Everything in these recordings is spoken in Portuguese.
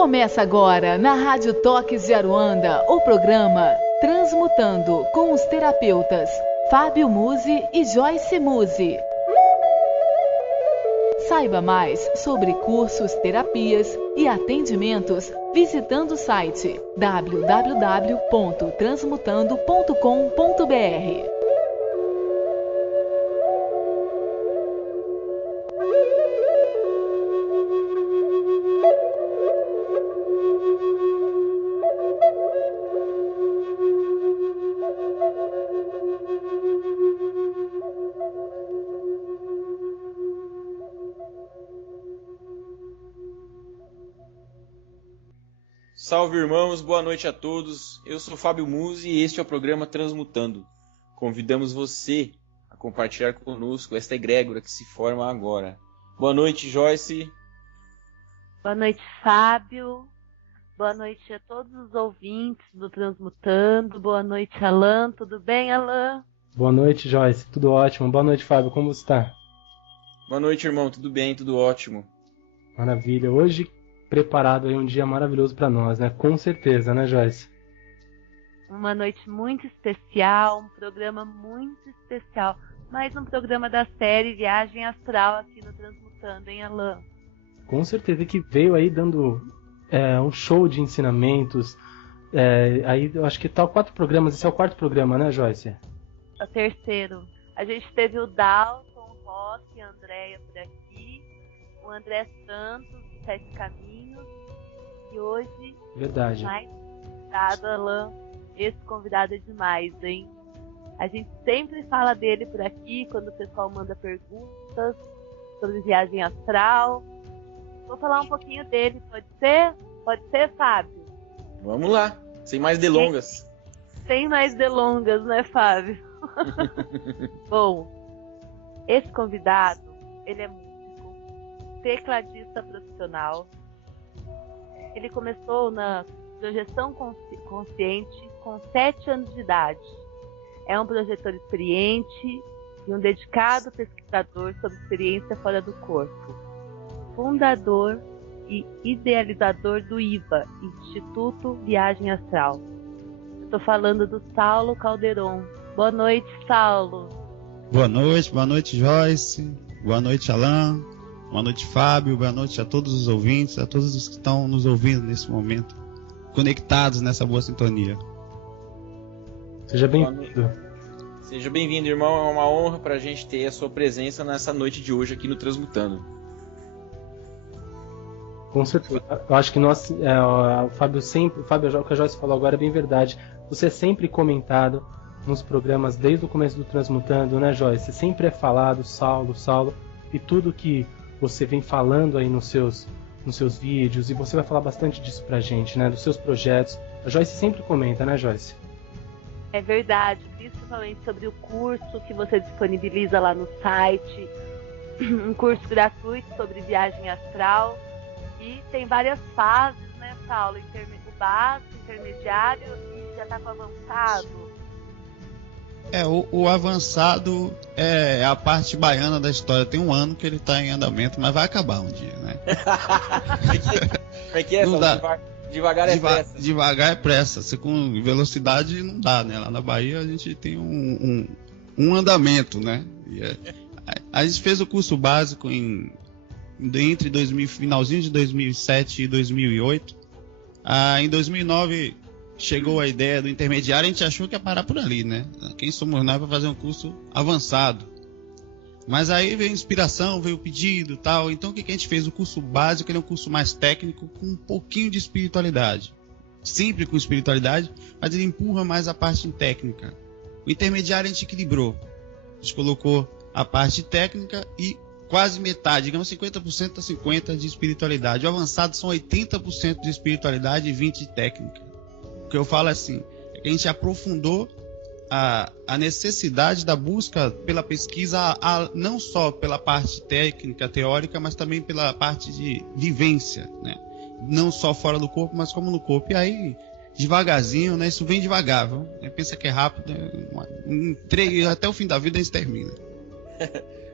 Começa agora, na Rádio Toques de Aruanda, o programa Transmutando com os terapeutas Fábio Musi e Joyce Musi. Saiba mais sobre cursos, terapias e atendimentos visitando o site www.transmutando.com.br. Salve, irmãos, boa noite a todos. Eu sou Fábio Musi e este é o programa Transmutando. Convidamos você a compartilhar conosco esta egrégora que se forma agora. Boa noite, Joyce. Boa noite, Fábio. Boa noite a todos os ouvintes do Transmutando. Boa noite, Alan. Tudo bem, Alan? Boa noite, Joyce. Tudo ótimo. Boa noite, Fábio. Como você está? Boa noite, irmão. Tudo bem? Tudo ótimo. Maravilha. Hoje preparado aí um dia maravilhoso para nós, né? Com certeza, né, Joyce? Uma noite muito especial, um programa muito especial. Mais um programa da série Viagem Astral aqui no Transmutando, hein, Alan? Com certeza, que veio aí dando um show de ensinamentos. Aí eu acho que tá 4 programas, esse é o 4º programa, né, Joyce? É o 3º. A gente teve o Dalton, o Rock, a Andréia por aqui, o André Santos, 7 Caminhos, e hoje, verdade, mais convidado, Alan. Esse convidado é demais, hein? A gente sempre fala dele por aqui, quando o pessoal manda perguntas sobre viagem astral. Vou falar um pouquinho dele, pode ser? Pode ser, Fábio? Vamos lá, sem mais delongas. Sem mais delongas, né, Fábio? Bom, esse convidado, ele é músico, tecladista profissional. Ele começou na projeção consciente com 7 anos de idade. É um projetor experiente e um dedicado pesquisador sobre experiência fora do corpo. Fundador e idealizador do IVA, Instituto Viagem Astral. Estou falando do Saulo Calderon. Boa noite, Saulo. Boa noite, Joyce. Boa noite, Alan. Boa noite, Fábio. Boa noite a todos os ouvintes, a todos os que estão nos ouvindo nesse momento, conectados nessa boa sintonia. Seja bem-vindo. Seja bem-vindo, irmão. É uma honra para a gente ter a sua presença nessa noite de hoje aqui no Transmutando. Com certeza. Eu acho que nós, o Fábio, o que a Joyce falou agora é bem verdade. Você é sempre comentado nos programas desde o começo do Transmutando, né, Joyce? Sempre é falado, Saulo, e tudo que você vem falando aí nos seus vídeos, e você vai falar bastante disso pra gente, né, dos seus projetos. A Joyce sempre comenta, né, Joyce? É verdade, principalmente sobre o curso que você disponibiliza lá no site, um curso gratuito sobre viagem astral, e tem várias fases, né, Saulo? O básico, intermediário e já tá com avançado. O avançado é a parte baiana da história. Tem um ano que ele está em andamento, mas vai acabar um dia, né? Como é que é? Devagar é pressa. Devagar é pressa. Se com velocidade não dá, né? Lá na Bahia a gente tem um andamento, né? A gente fez o curso básico entre finalzinho de 2007 e 2008. Em 2009... chegou a ideia do intermediário, a gente achou que ia parar por ali, né? Quem somos nós para fazer um curso avançado? Mas aí veio inspiração, veio o pedido e tal. Então o que a gente fez? O curso básico ele é um curso mais técnico, com um pouquinho de espiritualidade. Sempre com espiritualidade, mas ele empurra mais a parte técnica. O intermediário a gente equilibrou. A gente colocou a parte técnica e quase metade, digamos 50% a 50% de espiritualidade. O avançado são 80% de espiritualidade e 20% de técnica. O que eu falo assim, é que a gente aprofundou a necessidade da busca pela pesquisa, não só pela parte técnica, teórica, mas também pela parte de vivência, né? Não só fora do corpo, mas como no corpo. E aí, devagarzinho, né? Isso vem devagar, viu? Pensa que é rápido, até o fim da vida a gente termina.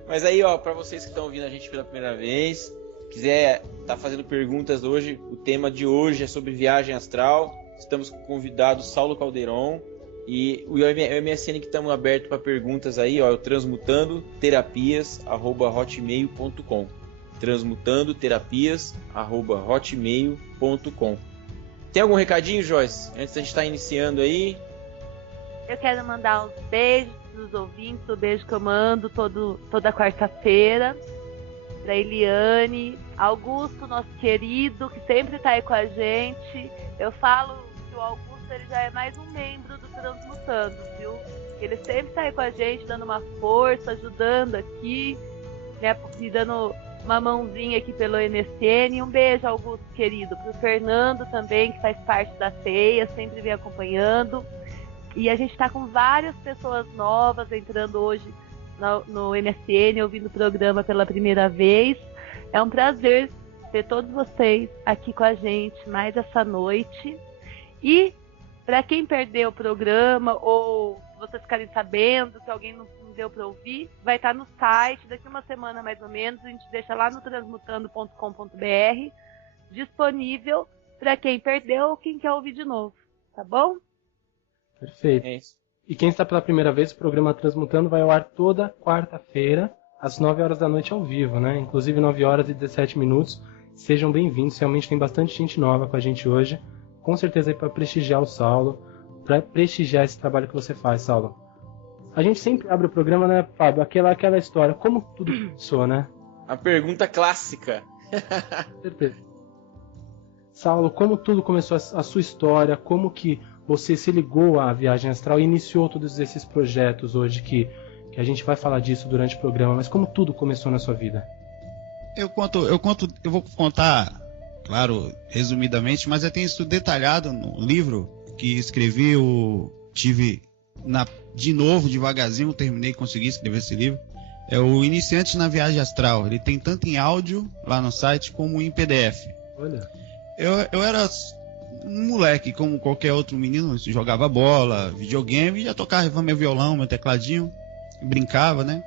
Mas aí, ó, para vocês que estão ouvindo a gente pela primeira vez, quiser estar fazendo perguntas hoje, o tema de hoje é sobre viagem astral. Estamos com o convidado Saulo Calderon. E o MSN que estamos aberto para perguntas aí, ó, é o transmutandoterapias@hotmail.com. transmutandoterapias@hotmail.com. Tem algum recadinho, Joyce? Antes da gente estar iniciando aí. Eu quero mandar uns beijos pros ouvintes, o beijo que eu mando toda quarta-feira. Pra Eliane, Augusto, nosso querido, que sempre tá aí com a gente. Eu falo que o Augusto ele já é mais um membro do Transmutando, viu? Ele sempre tá aí com a gente, dando uma força, ajudando aqui, né? Me dando uma mãozinha aqui pelo MSN. Um beijo, Augusto, querido. Pro Fernando também, que faz parte da ceia, sempre vem acompanhando. E a gente tá com várias pessoas novas entrando hoje no MSN, ouvindo o programa pela primeira vez. É um prazer ter todos vocês aqui com a gente mais essa noite. E para quem perdeu o programa, ou se vocês ficarem sabendo que alguém não deu para ouvir, vai estar no site, daqui uma semana mais ou menos, a gente deixa lá no transmutando.com.br, disponível para quem perdeu ou quem quer ouvir de novo, tá bom? Perfeito. É isso. E quem está pela primeira vez, o programa Transmutando vai ao ar toda quarta-feira, às 9 horas da noite ao vivo, né? Inclusive 9 horas e 17 minutos. Sejam bem-vindos, realmente tem bastante gente nova com a gente hoje. Com certeza aí para prestigiar o Saulo, para prestigiar esse trabalho que você faz, Saulo. A gente sempre abre o programa, né, Fábio? Aquela história, como tudo começou, né? A pergunta clássica. Certeza. Saulo, como tudo começou a sua história, como que você se ligou à viagem astral e iniciou todos esses projetos hoje que a gente vai falar disso durante o programa, mas como tudo começou na sua vida? Eu vou contar, claro, resumidamente, mas eu tenho isso detalhado no livro que escrevi, de novo, devagarzinho, terminei, consegui escrever esse livro. É o Iniciante na Viagem Astral. Ele tem tanto em áudio lá no site como em PDF. Olha. Eu era um moleque, como qualquer outro menino, jogava bola, videogame, já tocava meu violão, meu tecladinho, brincava, né?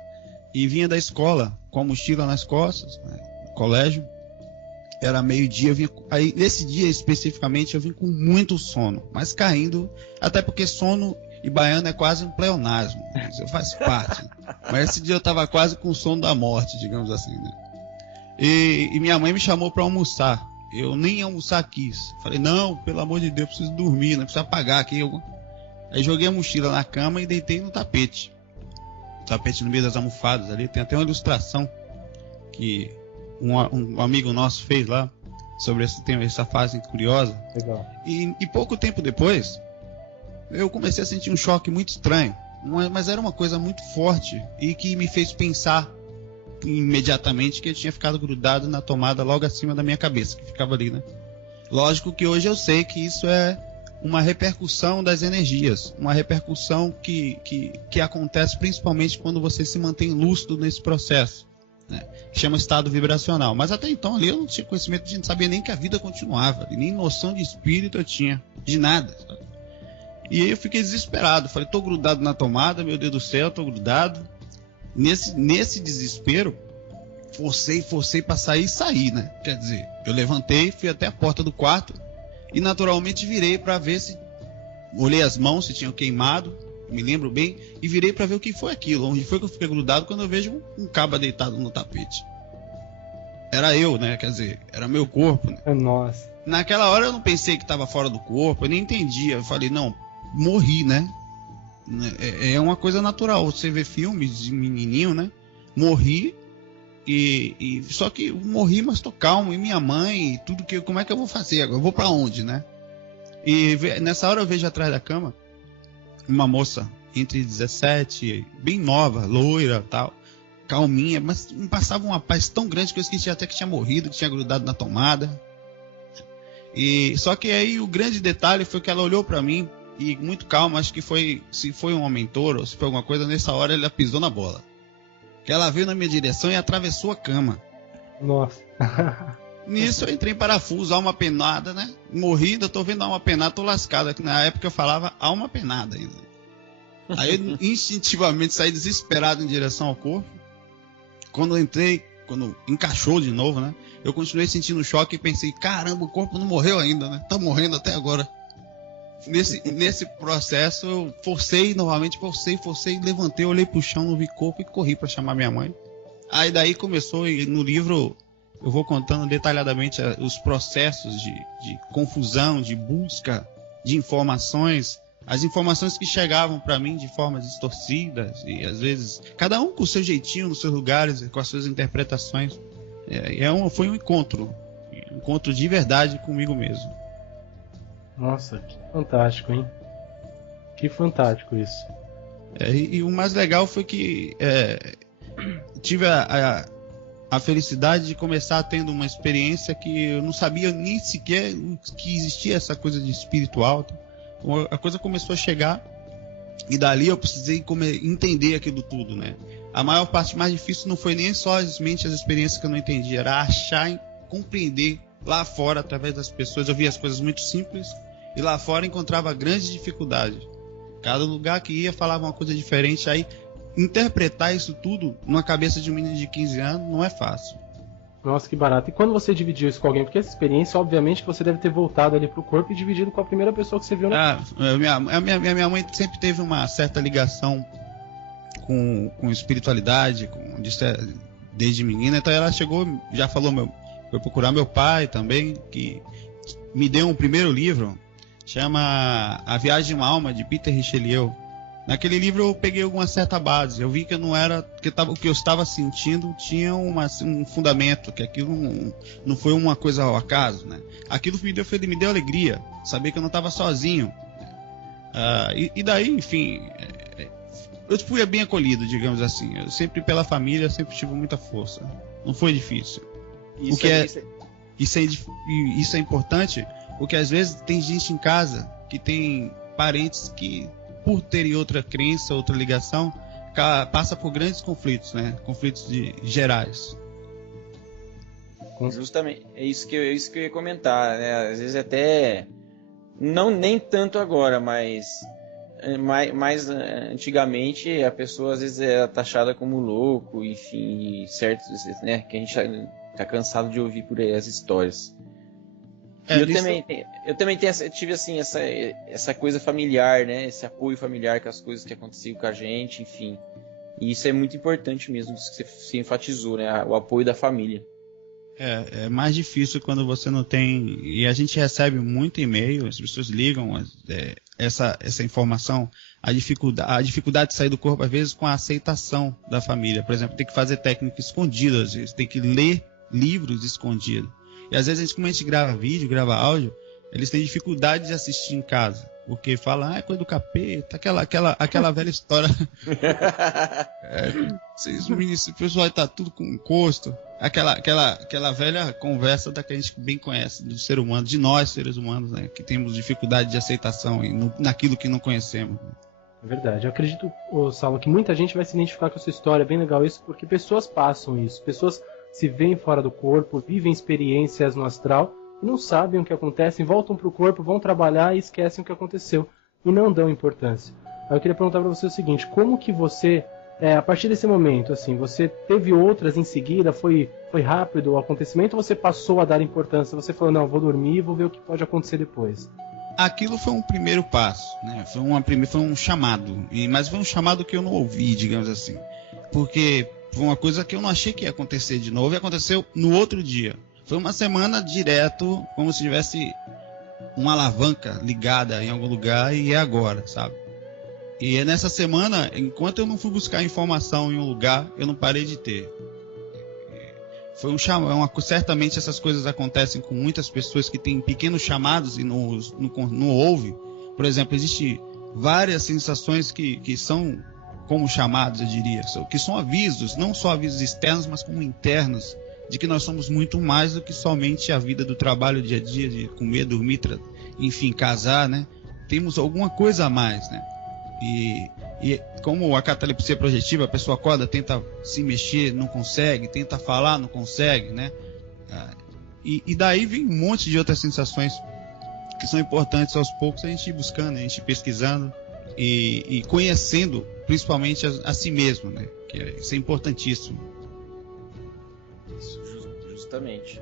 E vinha da escola com a mochila nas costas, né? No colégio. Era meio-dia, aí nesse dia especificamente eu vim com muito sono, mas caindo, até porque sono e baiano é quase um pleonasmo, isso faz parte. Mas esse dia eu tava quase com o sono da morte, digamos assim, né? E minha mãe me chamou para almoçar. Eu nem almoçar quis. Falei, não, pelo amor de Deus, preciso dormir, não precisa apagar aqui. Aí joguei a mochila na cama e deitei no tapete. O tapete no meio das almofadas ali, tem até uma ilustração que um amigo nosso fez lá sobre essa fase curiosa. Legal. E pouco tempo depois, eu comecei a sentir um choque muito estranho, mas era uma coisa muito forte e que me fez pensar imediatamente que eu tinha ficado grudado na tomada logo acima da minha cabeça, que ficava ali, né? Lógico que hoje eu sei que isso é uma repercussão das energias, uma repercussão que acontece principalmente quando você se mantém lúcido nesse processo, né? Chama estado vibracional. Mas até então ali eu não tinha conhecimento, a gente não sabia nem que a vida continuava, nem noção de espírito eu tinha, de nada, sabe? E aí eu fiquei desesperado, falei, tô grudado na tomada, meu Deus do céu, tô grudado. Nesse desespero, forcei pra sair e saí, né? Quer dizer, eu levantei, fui até a porta do quarto e naturalmente virei pra ver se... Olhei as mãos, se tinham queimado, me lembro bem, e virei pra ver o que foi aquilo, onde foi que eu fiquei grudado quando eu vejo um caba deitado no tapete. Era eu, né? Quer dizer, era meu corpo, né? Nossa. Naquela hora eu não pensei que estava fora do corpo, eu nem entendia. Eu falei, não, morri, né? É uma coisa natural. Você vê filmes de menininho, né? Morri, só que eu morri, mas tô calmo. E minha mãe, tudo que... Como é que eu vou fazer agora? Eu vou pra onde, né? E nessa hora eu vejo atrás da cama uma moça entre 17, bem nova, loira, tal, calminha, mas me passava uma paz tão grande que eu esqueci até que tinha morrido, que tinha grudado na tomada. E só que aí o grande detalhe foi que ela olhou pra mim e muito calma, acho que se foi um mentor ou se foi alguma coisa, nessa hora ela pisou na bola. Que ela veio na minha direção e atravessou a cama. Nossa. Nisso eu entrei em parafuso, alma penada, né? Morri, ainda tô vendo alma penada, tô lascado. Que na época eu falava alma penada ainda. Aí eu instintivamente saí desesperado em direção ao corpo. Quando encaixou de novo, né? eu continuei sentindo choque e pensei, caramba, o corpo não morreu ainda, né? Tá morrendo até agora. Nesse processo, eu forcei, levantei, olhei pro chão, não vi corpo e corri para chamar minha mãe. Aí daí começou, e no livro eu vou contando detalhadamente os processos de confusão, de busca de informações, as informações que chegavam para mim de formas distorcidas, e às vezes, cada um com o seu jeitinho, nos seus lugares, com as suas interpretações. Foi um encontro de verdade comigo mesmo. Nossa, que fantástico, hein? Que fantástico isso. E o mais legal foi que tive a felicidade de começar tendo uma experiência que eu não sabia nem sequer que existia essa coisa de espiritual. A coisa começou a chegar e dali eu precisei entender aquilo tudo, né? A maior parte mais difícil não foi nem só as experiências que eu não entendi, era achar e compreender lá fora através das pessoas. Eu via as coisas muito simples e lá fora encontrava grande dificuldade. Cada lugar que ia falava uma coisa diferente, aí interpretar isso tudo numa cabeça de um menino de 15 anos não é fácil. Nossa, que barato. E quando você dividiu isso com alguém? Porque essa experiência, obviamente, que você deve ter voltado ali pro corpo e dividido com a primeira pessoa que você viu. Minha mãe sempre teve uma certa ligação com espiritualidade, desde menina. Então ela chegou, já falou, foi procurar meu pai também, que me deu um primeiro livro, chama A Viagem de uma Alma, de Peter Richelieu. Naquele livro eu peguei alguma certa base, eu vi que não era, o que eu estava sentindo tinha um fundamento, que aquilo não foi uma coisa ao acaso, né? Aquilo me deu alegria, saber que eu não estava sozinho. E daí, enfim, eu fui bem acolhido, digamos assim. Eu sempre, pela família, sempre tive muita força. Não foi difícil. Isso é importante, porque às vezes tem gente em casa que tem parentes que, por terem outra crença, outra ligação, passa por grandes conflitos, né? Conflitos gerais. Justamente, é isso que eu ia comentar, né? Às vezes até, nem tanto agora, mas mais antigamente a pessoa às vezes era taxada como louco, enfim, certo, né? Que a gente tá cansado de ouvir por aí as histórias. Eu também tive assim essa coisa familiar, né? Esse apoio familiar com as coisas que aconteciam com a gente, enfim. E isso é muito importante mesmo, isso que você enfatizou, né? O apoio da família. É mais difícil quando você não tem... E a gente recebe muito e-mail, as pessoas ligam essa informação, a dificuldade de sair do corpo, às vezes, com a aceitação da família. Por exemplo, tem que fazer técnica escondida, às vezes, tem que ler livros escondidos. E às vezes, como a gente grava vídeo, grava áudio, eles têm dificuldade de assistir em casa. Porque falam, é coisa do capeta, aquela velha história. O pessoal está tudo com encosto. Aquela velha conversa da que a gente bem conhece, do ser humano, de nós, seres humanos, né? Que temos dificuldade de aceitação naquilo que não conhecemos. É verdade. Eu acredito, Saulo, que muita gente vai se identificar com a sua história. É bem legal isso, porque pessoas passam isso. Pessoas se veem fora do corpo, vivem experiências no astral e não sabem o que acontece, voltam para o corpo, vão trabalhar e esquecem o que aconteceu e não dão importância. Aí eu queria perguntar para você o seguinte: como que você, a partir desse momento, assim, você teve outras em seguida, foi rápido o acontecimento, ou você passou a dar importância? Você falou, não, vou dormir e vou ver o que pode acontecer depois? Aquilo foi um primeiro passo, né? Foi um chamado, mas foi um chamado que eu não ouvi, digamos assim, porque foi uma coisa que eu não achei que ia acontecer de novo e aconteceu no outro dia. Foi uma semana direto, como se tivesse uma alavanca ligada em algum lugar e é agora, sabe? E nessa semana, enquanto eu não fui buscar informação em um lugar, eu não parei de ter. Foi um chamado. Certamente essas coisas acontecem com muitas pessoas que têm pequenos chamados e não ouvem. Por exemplo, existem várias sensações que são como chamados, eu diria, que são avisos, não só avisos externos, mas como internos, de que nós somos muito mais do que somente a vida do trabalho, o dia a dia, de comer, dormir, enfim, casar, né? Temos alguma coisa a mais, né? E como a catalepsia projetiva, a pessoa acorda, tenta se mexer, não consegue, tenta falar, não consegue, né? E daí vem um monte de outras sensações que são importantes aos poucos, a gente ir buscando, a gente ir pesquisando e conhecendo principalmente a si mesmo, né? Isso é importantíssimo. Justamente.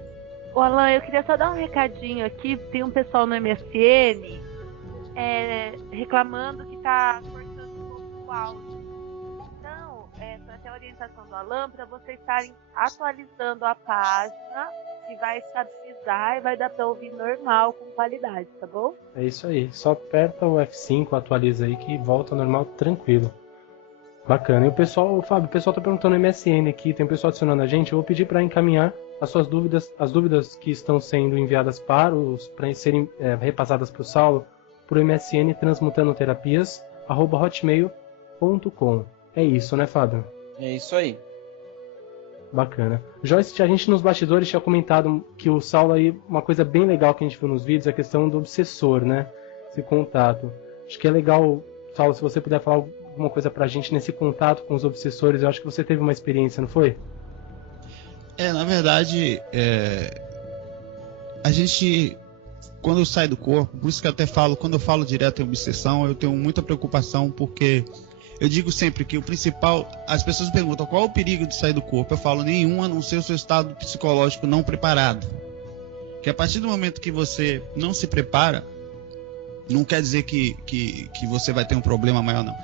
Ô, Alan, eu queria só dar um recadinho aqui. Tem um pessoal no MSN reclamando que tá cortando um pouco o áudio. Então, essa é a orientação do Alan para vocês estarem atualizando a página, que vai estabilizar e vai dar para ouvir normal, com qualidade, tá bom? É isso aí. Só aperta o F5, atualiza aí que volta normal, tranquilo. Bacana. E o pessoal, Fábio, o pessoal tá perguntando no MSN aqui, tem um pessoal adicionando a gente. Eu vou pedir para encaminhar as suas dúvidas, as dúvidas que estão sendo enviadas para serem repassadas para o Saulo, por MSN transmutandoterapias@hotmail.com. É isso, né, Fábio? É isso aí. Bacana. Joyce, a gente nos bastidores tinha comentado que o Saulo aí, uma coisa bem legal que a gente viu nos vídeos, é a questão do obsessor, né? Esse contato. Acho que é legal, Saulo, se você puder falar alguma coisa pra gente nesse contato com os obsessores. Eu acho que você teve uma experiência, não foi? Na verdade, a gente, quando sai do corpo, por isso que eu até falo, quando eu falo direto em obsessão, eu tenho muita preocupação, porque eu digo sempre que o principal, as pessoas perguntam qual é o perigo de sair do corpo, eu falo nenhum, a não ser o seu estado psicológico não preparado. Que a partir do momento que você não se prepara, não quer dizer que você vai ter um problema maior, não.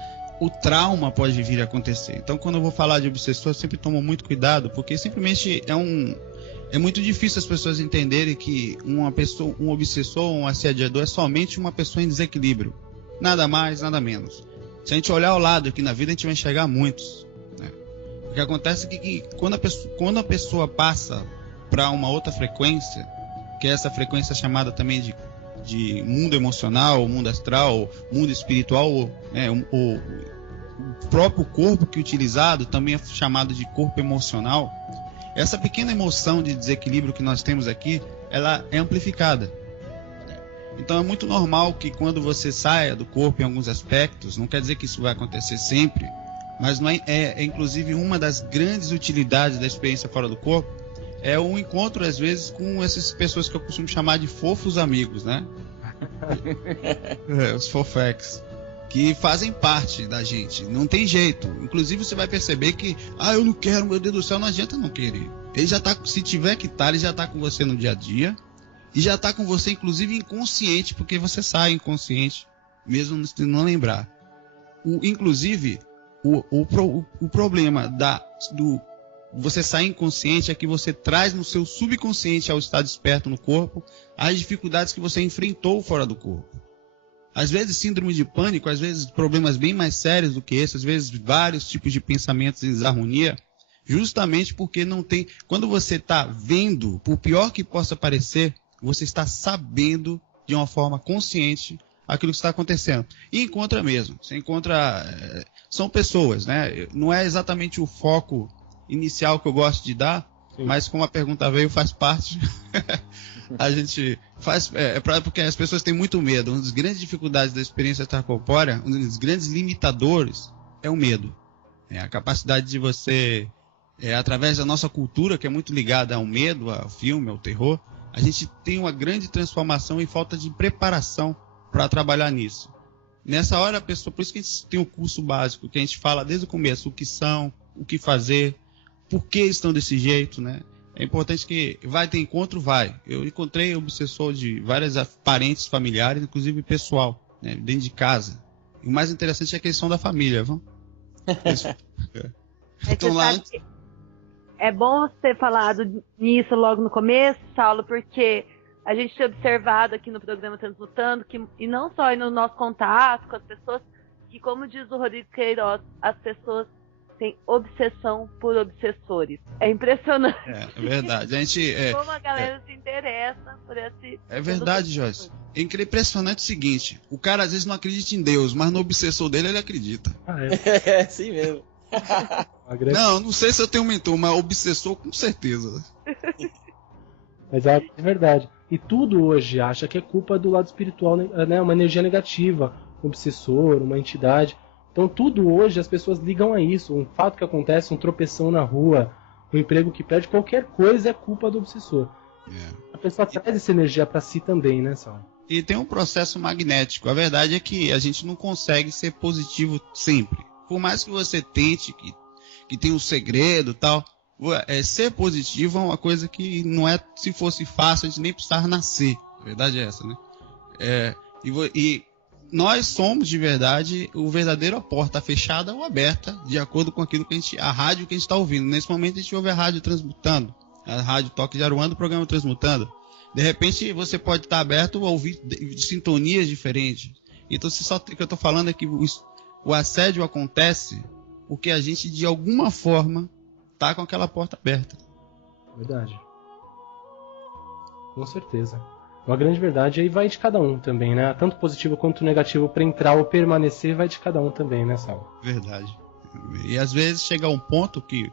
O trauma pode vir a acontecer. Então, quando eu vou falar de obsessor, eu sempre tomo muito cuidado, porque simplesmente é muito difícil as pessoas entenderem que um obsessor ou um assediador é somente uma pessoa em desequilíbrio. Nada mais, nada menos. Se a gente olhar ao lado aqui na vida, a gente vai enxergar muitos, né? O que acontece é que quando a pessoa passa para uma outra frequência, que é essa frequência chamada também de mundo emocional, mundo astral, mundo espiritual, né, o próprio corpo que é utilizado também é chamado de corpo emocional. Essa pequena emoção de desequilíbrio que nós temos aqui, ela é amplificada. Então é muito normal que quando você saia do corpo em alguns aspectos, não quer dizer que isso vai acontecer sempre, mas não é inclusive uma das grandes utilidades da experiência fora do corpo, é o encontro, às vezes, com essas pessoas que eu costumo chamar de fofos amigos, né? Os fofex, que fazem parte da gente, não tem jeito. Inclusive, você vai perceber que, eu não quero, meu Deus do céu, não adianta não querer. Ele já tá, se tiver que estar, ele já tá com você no dia a dia, e já tá com você, inclusive, inconsciente, porque você sai inconsciente, mesmo se não lembrar. Inclusive, o problema do você sair inconsciente é que você traz no seu subconsciente, ao estar desperto no corpo, as dificuldades que você enfrentou fora do corpo. Às vezes síndrome de pânico, às vezes problemas bem mais sérios do que esse, às vezes vários tipos de pensamentos em desarmonia, justamente porque não tem... Quando você está vendo, por pior que possa parecer, você está sabendo de uma forma consciente aquilo que está acontecendo. E encontra mesmo. Você encontra... São pessoas, né? Não é exatamente o foco inicial que eu gosto de dar, sim, mas como a pergunta veio, faz parte. A gente faz porque as pessoas têm muito medo. Uma das grandes dificuldades da experiência extracorpórea, um dos grandes limitadores é o medo. A capacidade de você, através da nossa cultura, que é muito ligada ao medo, ao filme, ao terror, a gente tem uma grande transformação e falta de preparação para trabalhar nisso. Nessa hora, a pessoa, por isso que a gente tem o curso básico, que a gente fala desde o começo o que são, o que fazer, por que estão desse jeito, né? É importante que vai ter encontro, vai. Eu encontrei obsessor de várias parentes familiares, inclusive pessoal, né? Dentro de casa. E o mais interessante é que eles são da família, viu? Então, lá... É bom você ter falado nisso logo no começo, Saulo, porque a gente tem observado aqui no programa Transmutando, e não só no nosso contato com as pessoas, que, como diz o Rodrigo Queiroz, as pessoas têm obsessão por obsessores. É impressionante. É verdade. A gente, como a galera se interessa por esse... É verdade, Joyce. É impressionante o seguinte, o cara às vezes não acredita em Deus, mas no obsessor dele ele acredita. É assim mesmo. Não sei se eu tenho um mentor, mas obsessor com certeza. Mas é verdade. E tudo hoje acha que é culpa do lado espiritual, né? Uma energia negativa, um obsessor, uma entidade. Então tudo hoje as pessoas ligam a isso. Um fato que acontece, um tropeção na rua, um emprego que perde, qualquer coisa é culpa do obsessor. A pessoa traz essa energia para si também, né, Sal? E tem um processo magnético. A verdade é que a gente não consegue ser positivo sempre. Por mais que você tente, que tem um segredo e tal, ser positivo é uma coisa que não é, se fosse fácil, a gente nem precisava nascer. A verdade é essa, né? E nós somos, de verdade, o verdadeiro a porta fechada ou aberta, de acordo com aquilo que a rádio que a gente está ouvindo. Nesse momento a gente ouve a rádio transmutando, a rádio Toque de Aruanda, o programa transmutando. De repente você pode estar aberto a ouvir sintonias diferentes. Então, o que eu estou falando é que o assédio acontece porque a gente, de alguma forma, está com aquela porta aberta. Verdade. Com certeza. Uma grande verdade, aí vai de cada um também, né? Tanto positivo quanto negativo para entrar ou permanecer, vai de cada um também, né, Sal? Verdade. E às vezes chega a um ponto que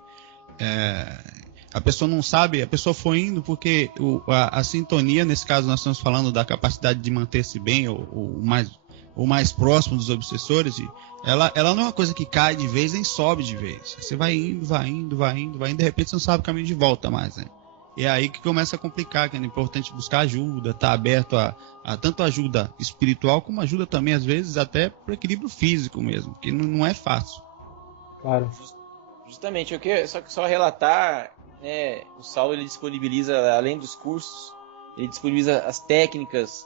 a pessoa não sabe, a pessoa foi indo porque a sintonia, nesse caso nós estamos falando da capacidade de manter-se bem ou mais próximo dos obsessores, ela não é uma coisa que cai de vez nem sobe de vez. Você vai indo, de repente você não sabe o caminho de volta mais, né? E é aí que começa a complicar, que é importante buscar ajuda, estar aberto a tanto ajuda espiritual, como ajuda também, às vezes, até para o equilíbrio físico mesmo, que não é fácil. Claro. Justamente, eu quero só relatar, né, o Saulo ele disponibiliza, além dos cursos, ele disponibiliza as técnicas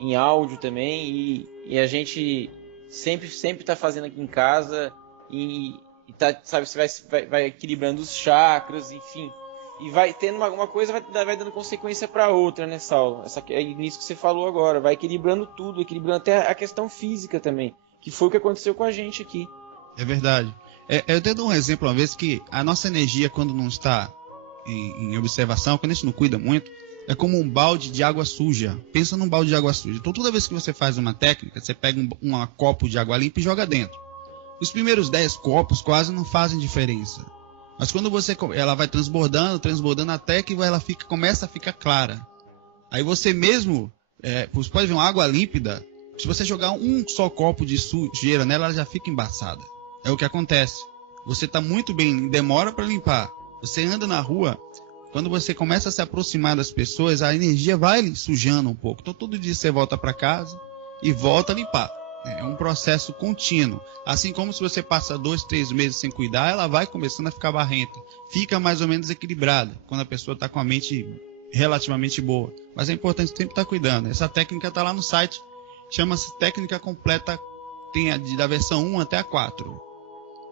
em áudio também, e a gente sempre está fazendo aqui em casa, e tá, sabe, você vai equilibrando os chakras, enfim. E vai tendo uma coisa, vai dando consequência para outra, né, Saulo? Nisso que você falou agora, vai equilibrando tudo, equilibrando até a questão física também, que foi o que aconteceu com a gente aqui. É verdade. Eu até dou um exemplo uma vez que a nossa energia, quando não está em observação, quando a gente não cuida muito, é como um balde de água suja. Pensa num balde de água suja. Então toda vez que você faz uma técnica, você pega um copo de água limpa e joga dentro. Os primeiros 10 copos quase não fazem diferença. Mas quando ela vai transbordando até que ela começa a ficar clara. Aí você mesmo, você pode ver uma água límpida, se você jogar um só copo de sujeira nela, ela já fica embaçada. É o que acontece. Você está muito bem, demora para limpar. Você anda na rua, quando você começa a se aproximar das pessoas, a energia vai sujando um pouco. Então todo dia você volta para casa e volta a limpar. É um processo contínuo. Assim como se você passa 2, 3 meses sem cuidar, ela vai começando a ficar barrenta. Fica mais ou menos equilibrada, quando a pessoa está com a mente relativamente boa. Mas é importante sempre estar cuidando. Essa técnica está lá no site. Chama-se Técnica Completa. Tem da versão 1 até a 4.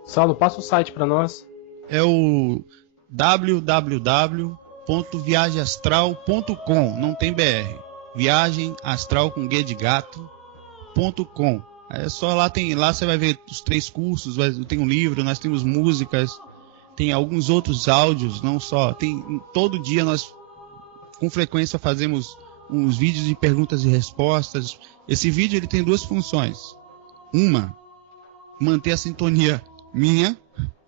Saulo, passa o site para nós. É o www.viagemastral.com. Não tem BR. Viagem Astral com G de gato.com. É só lá você vai ver os 3 cursos, tem um livro, nós temos músicas, tem alguns outros áudios, não só, todo dia nós com frequência fazemos uns vídeos de perguntas e respostas. Esse vídeo ele tem 2 funções. Uma, manter a sintonia minha,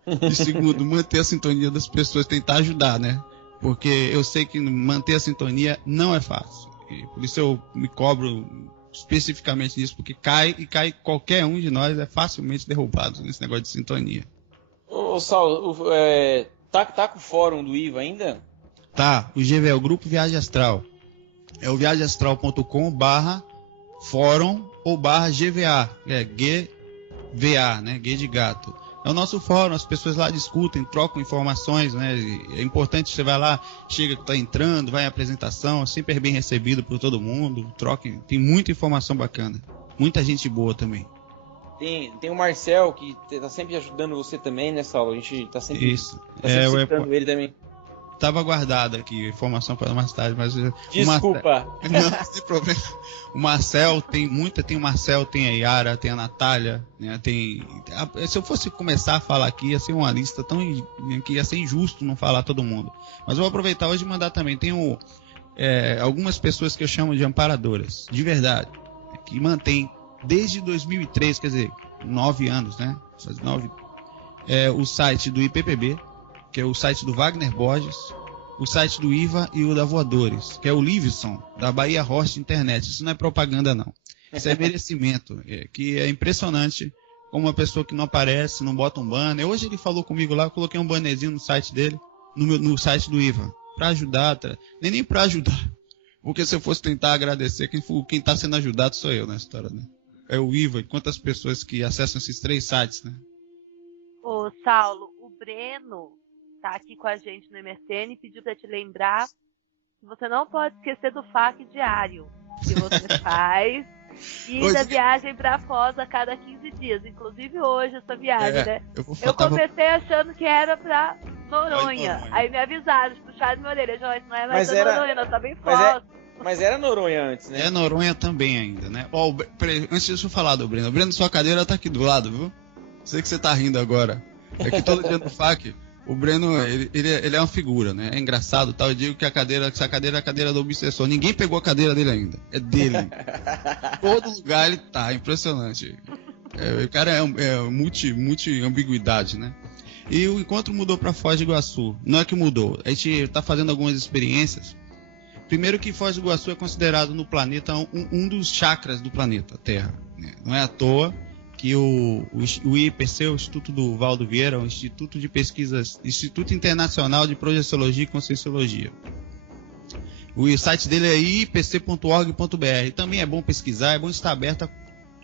e segundo, manter a sintonia das pessoas, tentar ajudar, né? Porque eu sei que manter a sintonia não é fácil. E por isso eu me cobro especificamente nisso, porque cai qualquer um de nós é facilmente derrubado nesse negócio de sintonia. Ô Saulo, tá com o fórum do IVA ainda? Tá, o GVA é o Grupo Viagem Astral. É o viagemastral.com/fórum ou /GVA, GVA, né? G de gato. É o nosso fórum, as pessoas lá discutem, trocam informações, né? É importante, você vai lá, chega que está entrando, vai em apresentação, sempre é bem recebido por todo mundo, tem muita informação bacana, muita gente boa também. Tem o Marcel, que está sempre ajudando você também, né, Saulo? A gente está sempre, citando ele também. Estava guardado aqui, informação para mais tarde, mas... Desculpa. Não tem problema. O Marcel tem o Marcel, tem a Yara, tem a Natália, né? Se eu fosse começar a falar aqui, ia ser uma lista que ia ser injusto não falar todo mundo. Mas eu vou aproveitar hoje e mandar também. Tem algumas pessoas que eu chamo de amparadoras, de verdade, que mantém desde 2003, quer dizer, 9 anos, né? O site do IPPB, que é o site do Wagner Borges, o site do IVA e o da Voadores, que é o Livingston, da Bahia Host Internet. Isso não é propaganda, não. Isso é merecimento, que é impressionante como uma pessoa que não aparece, não bota um banner. Hoje ele falou comigo lá, eu coloquei um bannerzinho no site dele, no site do IVA, para ajudar, nem para ajudar, porque se eu fosse tentar agradecer, quem está sendo ajudado sou eu na história, né? É o IVA e quantas pessoas que acessam esses 3 sites, né? Ô, Saulo, o Breno tá aqui com a gente no MSN e pediu para te lembrar que você não pode esquecer do FAQ diário que você faz e da viagem para Foz a cada 15 dias. Inclusive hoje essa viagem, né? Eu comecei achando que era para Noronha. Aí me avisaram, puxaram minha orelha. Joyce, não é mais Noronha, nós estamos em Foz. Mas era Noronha antes, né? É Noronha também ainda, né? Ó, antes de eu falar do Breno. Breno, sua cadeira tá aqui do lado, viu? Sei que você tá rindo agora. É que todo dia no FAQ, o Breno, ele é uma figura, né? É engraçado, tal. Eu digo que essa cadeira é a cadeira do obsessor. Ninguém pegou a cadeira dele ainda. É dele. Todo lugar ele tá, impressionante. O cara é multi-ambiguidade, né? E o encontro mudou para Foz do Iguaçu. Não é que mudou, a gente tá fazendo algumas experiências. Primeiro que Foz do Iguaçu é considerado no planeta um dos chakras do planeta Terra, né? Não é à toa que o IPC, o Instituto do Valdo Vieira, o Instituto de Pesquisas, Instituto Internacional de Projeciologia e Conscienciologia. O site dele é ipc.org.br. Também é bom pesquisar, é bom estar aberto,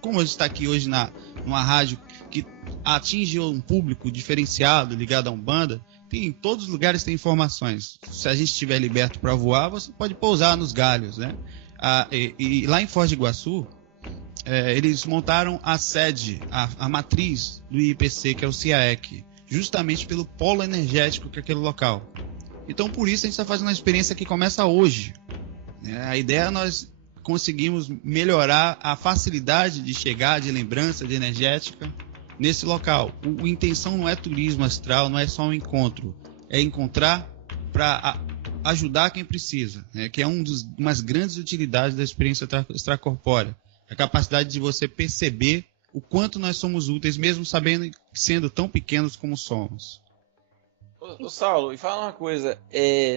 como a gente está aqui hoje numa rádio que atinge um público diferenciado, ligado à Umbanda. Em todos os lugares tem informações. Se a gente estiver liberto para voar, você pode pousar nos galhos, né? E lá em Foz do Iguaçu, eles montaram a sede, a matriz do IPC, que é o CIAEC, justamente pelo polo energético que é aquele local. Então, por isso, a gente está fazendo uma experiência que começa hoje. A ideia é nós conseguimos melhorar a facilidade de chegar, de lembrança, de energética, nesse local. A intenção não é turismo astral, não é só um encontro. É encontrar para ajudar quem precisa, né? Que é umas grandes utilidades da experiência extracorpórea. A capacidade de você perceber o quanto nós somos úteis, mesmo sabendo sendo tão pequenos como somos. Ô Saulo, e fala uma coisa,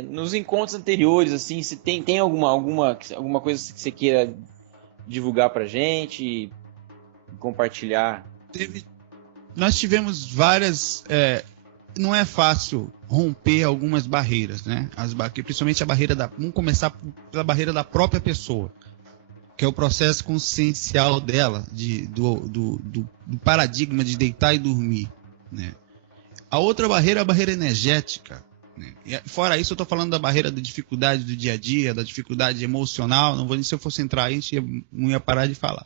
nos encontros anteriores, assim, se tem alguma coisa que você queira divulgar pra gente, compartilhar? Nós tivemos várias... não é fácil romper algumas barreiras, né? Principalmente a barreira vamos começar pela barreira da própria pessoa, que é o processo consciencial dela, do paradigma de deitar e dormir, né? A outra barreira é a barreira energética, né? E fora isso, eu estou falando da barreira da dificuldade do dia a dia, da dificuldade emocional. Se eu fosse entrar aí, a gente não ia parar de falar.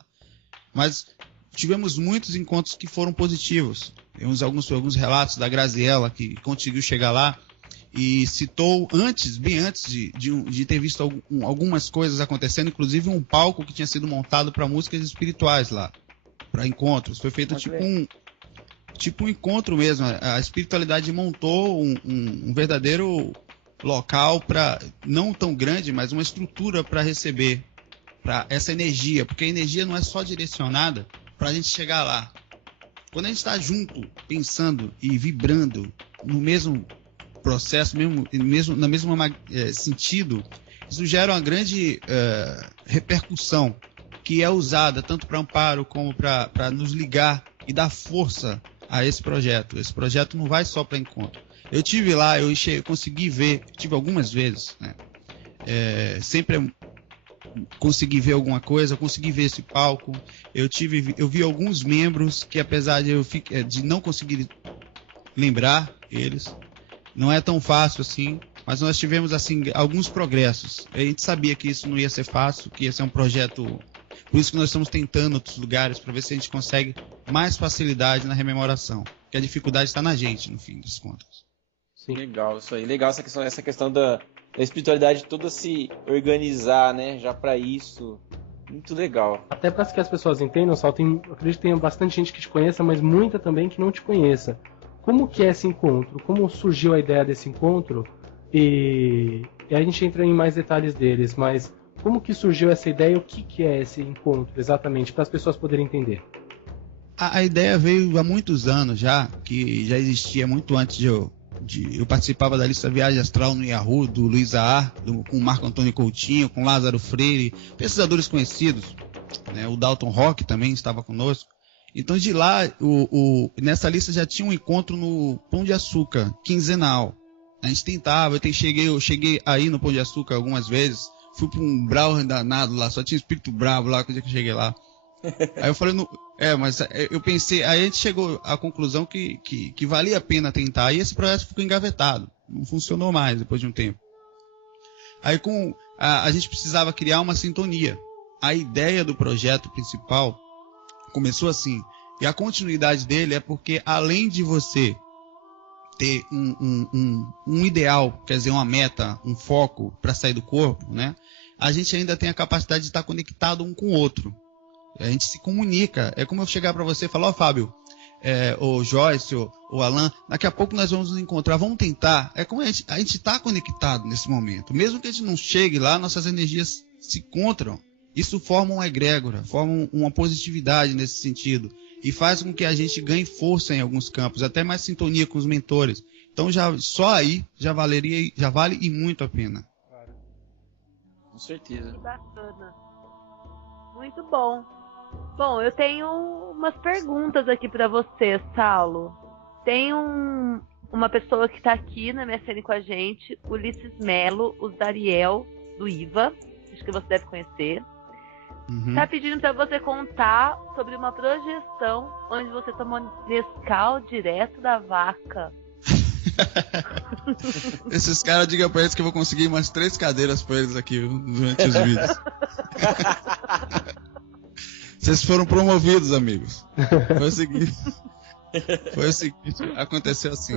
Mas tivemos muitos encontros que foram positivos. Temos alguns relatos da Graziella, que conseguiu chegar lá e citou bem antes de ter visto algumas coisas acontecendo, inclusive um palco que tinha sido montado para músicas espirituais lá, para encontros. Foi feito tipo um encontro mesmo. A espiritualidade montou um verdadeiro local, não tão grande, mas uma estrutura para receber essa energia, porque a energia não é só direcionada para a gente chegar lá. Quando a gente está junto, pensando e vibrando no mesmo processo, no mesmo sentido, isso gera uma grande repercussão, que é usada tanto para amparo como para nos ligar e dar força a esse projeto. Esse projeto não vai só para encontro. Eu tive lá, eu consegui ver, tive algumas vezes, né? Sempre consegui ver alguma coisa, consegui ver esse palco. Eu vi alguns membros que, apesar de não conseguir lembrar eles, não é tão fácil assim, mas nós tivemos assim alguns progressos. A gente sabia que isso não ia ser fácil, que ia ser um projeto. Por isso que nós estamos tentando outros lugares, para ver se a gente consegue mais facilidade na rememoração. Porque a dificuldade está na gente, no fim dos contos. Sim. Legal, isso aí. Legal essa questão da espiritualidade toda se organizar, né? Já para isso. Muito legal. Até para que as pessoas entendam, Sal, eu acredito que tem bastante gente que te conheça, mas muita também que não te conheça. Como que é esse encontro? Como surgiu a ideia desse encontro? E a gente entra em mais detalhes deles, mas como que surgiu essa ideia e o que é esse encontro exatamente, para as pessoas poderem entender? A ideia veio há muitos anos já, que já existia muito antes de eu participava da lista Viagem Astral no Yahoo, do Luiz Aar, com o Marco Antônio Coutinho, com Lázaro Freire, pesquisadores conhecidos, né? O Dalton Rock também estava conosco. Então de lá, nessa lista já tinha um encontro no Pão de Açúcar, quinzenal. A gente tentava, eu cheguei aí no Pão de Açúcar algumas vezes, fui para um brau danado lá, só tinha espírito bravo lá, quando eu cheguei lá. Aí eu falei, Mas eu pensei, aí a gente chegou à conclusão que valia a pena tentar, e esse projeto ficou engavetado, não funcionou mais depois de um tempo. Aí a gente precisava criar uma sintonia. A ideia do projeto principal começou assim, e a continuidade dele é porque além de você ter um ideal, quer dizer, uma meta, um foco para sair do corpo, né? A gente ainda tem a capacidade de estar conectado um com o outro. A gente se comunica. É como eu chegar para você e falar, Fábio, o Joyce, o Alan, daqui a pouco nós vamos nos encontrar, vamos tentar. É como a gente está conectado nesse momento. Mesmo que a gente não chegue lá, nossas energias se encontram. Isso forma uma egrégora, forma uma positividade nesse sentido. E faz com que a gente ganhe força em alguns campos, até mais sintonia com os mentores. Então só aí já vale e muito a pena. Com certeza. Que bacana. Muito bom. Bom, eu tenho umas perguntas aqui pra você, Saulo. Tem uma pessoa que tá aqui na MSN com a gente, Ulisses Melo, o Dariel, do IVA, acho que você deve conhecer. Tá pedindo pra você contar sobre uma projeção onde você tomou Nescau direto da vaca. Esses caras, diga pra eles que eu vou conseguir umas 3 cadeiras pra eles aqui durante os vídeos. Vocês foram promovidos, amigos. Foi o seguinte, aconteceu assim,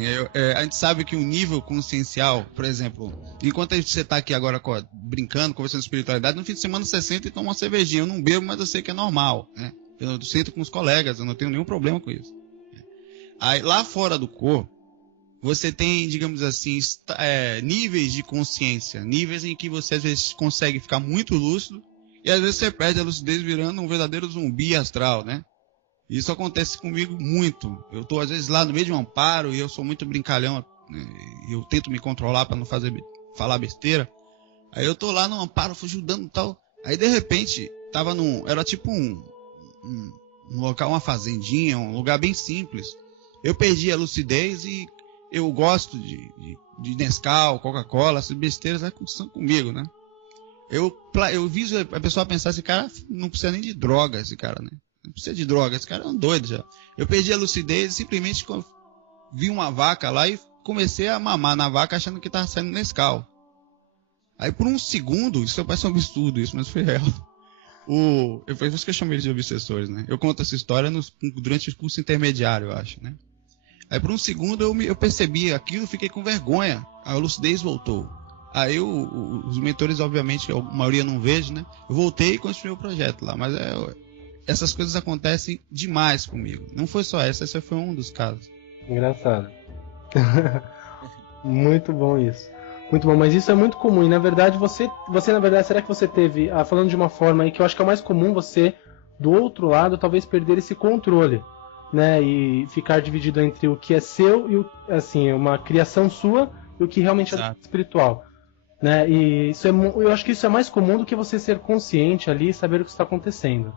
a gente sabe que o nível consciencial, por exemplo, enquanto você está aqui agora brincando, conversando de espiritualidade, no fim de semana você senta e toma uma cervejinha. Eu não bebo, mas eu sei que é normal, né? Eu sento com os colegas, eu não tenho nenhum problema com isso. Aí, lá fora do corpo, você tem, digamos assim, níveis de consciência, níveis em que você às vezes consegue ficar muito lúcido e às vezes você perde a lucidez virando um verdadeiro zumbi astral, né? Isso acontece comigo muito. Eu tô às vezes lá no meio de um amparo e eu sou muito brincalhão, né? Eu tento me controlar para não falar besteira. Aí eu tô lá no amparo, ajudando e tal. Aí de repente, era tipo um local, uma fazendinha, um lugar bem simples. Eu perdi a lucidez e eu gosto de Nescau, Coca-Cola, essas besteiras são comigo, né? Eu viso a pessoa pensar, esse cara não precisa nem de droga, esse cara, né? Não precisa de droga, esse cara é um doido já. Eu perdi a lucidez e simplesmente vi uma vaca lá e comecei a mamar na vaca achando que tava saindo Nescau. Aí por um segundo, isso parece um absurdo isso, mas foi real. Foi por isso que eu chamei eles de obsessores, né? Eu conto essa história durante o curso intermediário, eu acho, né? Aí por um segundo eu percebi aquilo, fiquei com vergonha. A lucidez voltou. Aí os mentores, obviamente, a maioria não vejo, né? Eu voltei e continuei o projeto lá, mas essas coisas acontecem demais comigo. Não foi só esse foi um dos casos. Engraçado. Muito bom isso. Muito bom, mas isso é muito comum. E na verdade, você na verdade, será que você teve, falando de uma forma aí que eu acho que é mais comum, você, do outro lado, talvez perder esse controle, né? E ficar dividido entre o que é seu e assim, uma criação sua e o que realmente é espiritual. Né? E eu acho que isso é mais comum do que você ser consciente ali e saber o que está acontecendo.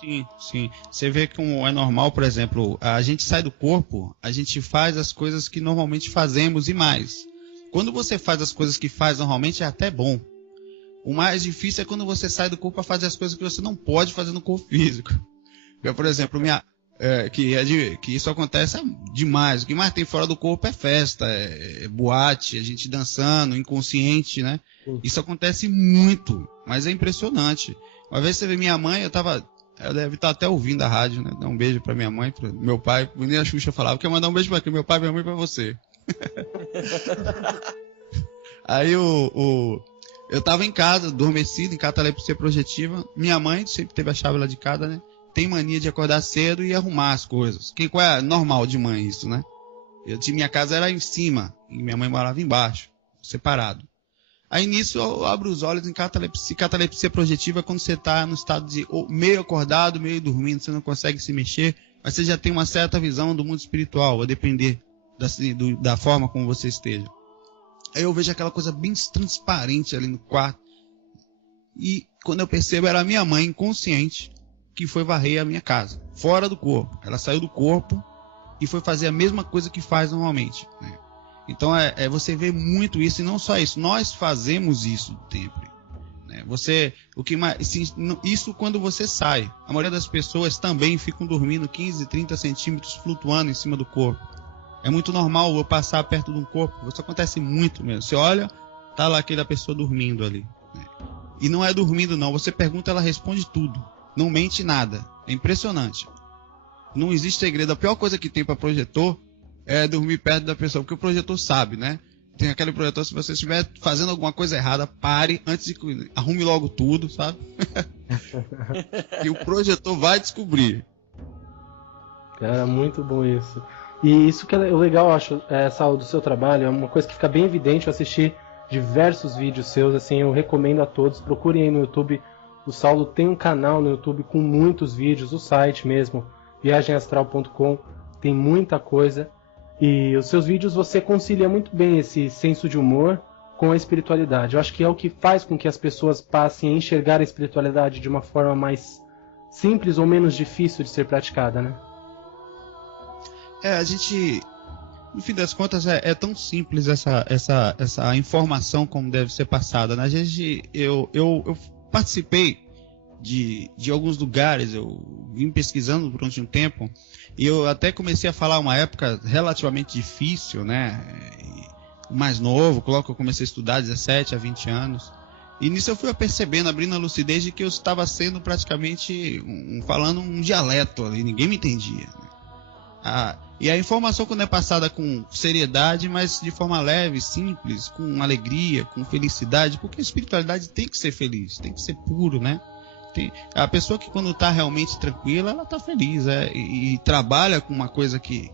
Sim, sim. Você vê como é normal, por exemplo, a gente sai do corpo, a gente faz as coisas que normalmente fazemos e mais. Quando você faz as coisas que faz normalmente é até bom. O mais difícil é quando você sai do corpo para fazer as coisas que você não pode fazer no corpo físico. Por exemplo, que isso acontece demais. O que mais tem fora do corpo é festa, é boate, a gente dançando, inconsciente, né? Isso acontece muito, mas é impressionante. Uma vez você vê minha mãe, ela deve estar até ouvindo a rádio, né? Dá um beijo pra minha mãe, pro meu pai. Nem a Xuxa falava, quer mandar um beijo pra meu pai, minha mãe e pra você. Aí eu tava em casa, adormecido, em catalepsia projetiva. Minha mãe sempre teve a chave lá de casa, né? Tem mania de acordar cedo e arrumar as coisas. Qual é normal de mãe isso, né? Minha casa era em cima e minha mãe morava embaixo, separado. Aí nisso eu abro os olhos em catalepsia. Catalepsia projetiva é quando você está no estado de meio acordado, meio dormindo, você não consegue se mexer, mas você já tem uma certa visão do mundo espiritual, a depender da forma como você esteja. Aí eu vejo aquela coisa bem transparente ali no quarto. E quando eu percebo, era a minha mãe inconsciente que foi varrer a minha casa, fora do corpo. Ela saiu do corpo e foi fazer a mesma coisa que faz normalmente, né? Então você vê muito isso, e não só isso, nós fazemos isso sempre. né? Isso quando você sai. A maioria das pessoas também ficam dormindo 15, 30 centímetros flutuando em cima do corpo. É muito normal eu passar perto de um corpo. Isso acontece muito mesmo. Você olha, tá lá aquela pessoa dormindo ali, né? E não é dormindo não. Você pergunta, ela responde tudo. Não mente nada. É impressionante. Não existe segredo. A pior coisa que tem para projetor é dormir perto da pessoa, porque o projetor sabe, né? Tem aquele projetor, se você estiver fazendo alguma coisa errada, pare antes de arrume logo tudo, sabe? E o projetor vai descobrir. Cara, muito bom isso. E isso que é o legal, eu acho, Saulo, do seu trabalho, é uma coisa que fica bem evidente. Eu assisti diversos vídeos seus, assim, eu recomendo a todos, procurem aí no YouTube. O Saulo tem um canal no YouTube com muitos vídeos, o site mesmo, viagemastral.com, tem muita coisa. E os seus vídeos você concilia muito bem esse senso de humor com a espiritualidade. Eu acho que é o que faz com que as pessoas passem a enxergar a espiritualidade de uma forma mais simples ou menos difícil de ser praticada, né? A gente, no fim das contas, é tão simples essa informação como deve ser passada, né? Eu participei de alguns lugares, eu vim pesquisando durante um tempo, e eu até comecei a falar uma época relativamente difícil, né? Mais novo, que eu comecei a estudar 17 a 20 anos, e nisso eu fui percebendo, abrindo a lucidez de que eu estava sendo praticamente falando um dialeto ali, ninguém me entendia, né? E a informação, quando é passada com seriedade, mas de forma leve, simples, com alegria, com felicidade, porque a espiritualidade tem que ser feliz, tem que ser puro, né? A pessoa que, quando está realmente tranquila, ela está feliz, e trabalha com uma coisa que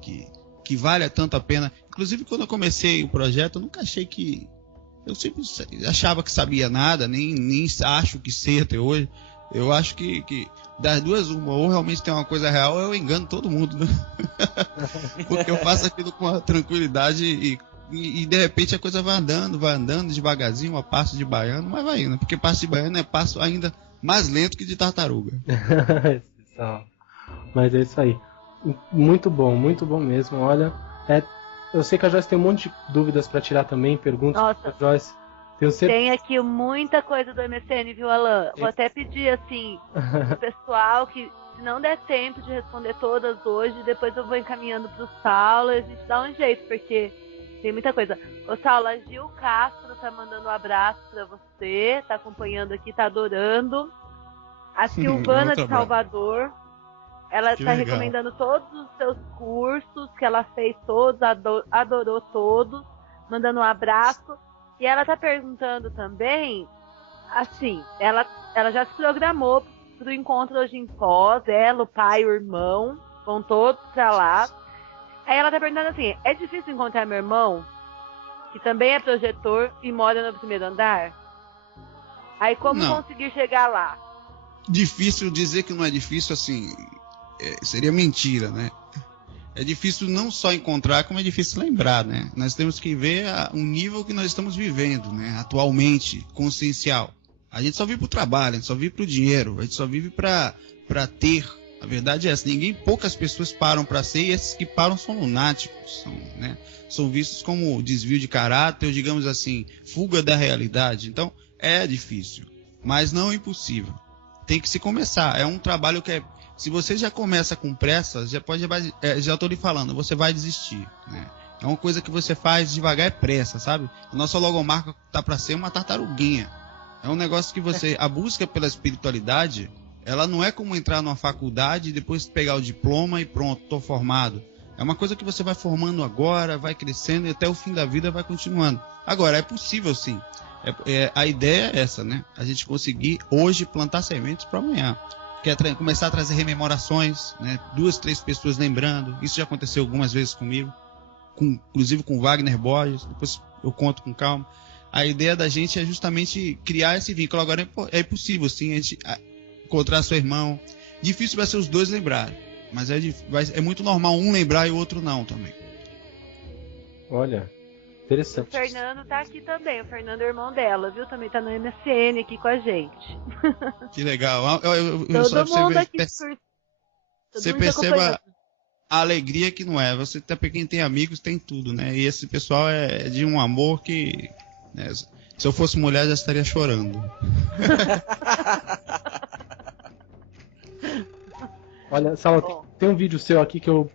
vale tanto a pena. Inclusive, quando eu comecei o projeto, eu nunca achei que... Eu sempre achava que sabia nada, nem acho que sei até hoje. Eu acho que das duas, uma, ou realmente tem uma coisa real, ou eu engano todo mundo, né? Porque eu faço aquilo com a tranquilidade e de repente a coisa vai andando devagarzinho, a passo de baiano, mas vai indo, porque passo de baiano é passo ainda mais lento que de tartaruga. Mas é isso aí. Muito bom mesmo. Olha, eu sei que a Joyce tem um monte de dúvidas para tirar também, perguntas para a Joyce. Tem aqui muita coisa do MSN, viu, Alan? Vou até pedir, assim, pro pessoal que, se não der tempo de responder todas hoje, depois eu vou encaminhando pro Saulo e a gente dá um jeito, porque tem muita coisa. Ô, Saulo, a Gil Castro tá mandando um abraço pra você, tá acompanhando aqui, tá adorando. A Silvana de Salvador, ela tá recomendando todos os seus cursos, que ela fez todos, adorou todos, mandando um abraço. E ela tá perguntando também, assim, ela já se programou pro encontro hoje em Foz, ela, o pai e o irmão, vão todos pra lá. Aí ela tá perguntando assim, é difícil encontrar meu irmão, que também é projetor e mora no primeiro andar? Aí como conseguir chegar lá? Difícil dizer que não é difícil, assim, seria mentira, né? É difícil não só encontrar, como é difícil lembrar, né? Nós temos que ver o nível que nós estamos vivendo, né? Atualmente, consciencial. A gente só vive pro trabalho, a gente só vive pro dinheiro, a gente só vive pra ter. A verdade é essa, poucas pessoas param para ser, e esses que param são lunáticos, são vistos como desvio de caráter, ou digamos assim, fuga da realidade. Então, é difícil, mas não impossível. Tem que se começar, é um trabalho que se você já começa com pressa, já estou lhe falando, você vai desistir, né? É uma coisa que você faz devagar, é pressa, sabe? A nossa logomarca tá para ser uma tartaruguinha. É um negócio que a busca pela espiritualidade, ela não é como entrar numa faculdade e depois pegar o diploma e pronto, estou formado. É uma coisa que você vai formando agora, vai crescendo e até o fim da vida vai continuando. Agora, é possível sim. A ideia é essa, né? A gente conseguir hoje plantar sementes para amanhã. Que é começar a trazer rememorações, né? 2, 3 pessoas lembrando. Isso já aconteceu algumas vezes comigo, inclusive com Wagner Borges. Depois eu conto com calma. A ideia da gente é justamente criar esse vínculo. Agora é possível sim a gente encontrar seu irmão. Difícil vai ser os dois lembrarem, mas é muito normal um lembrar e o outro não também. Olha, interessante. O Fernando tá aqui também, o Fernando é irmão dela, viu? Também tá no MSN aqui com a gente. Que legal. Todo mundo aqui. Você perceba a alegria que não é. Você até para quem tem amigos tem tudo, né? E esse pessoal é de um amor que, né, Se eu fosse mulher, já estaria chorando. Olha, Saulo, tem um vídeo seu aqui que eu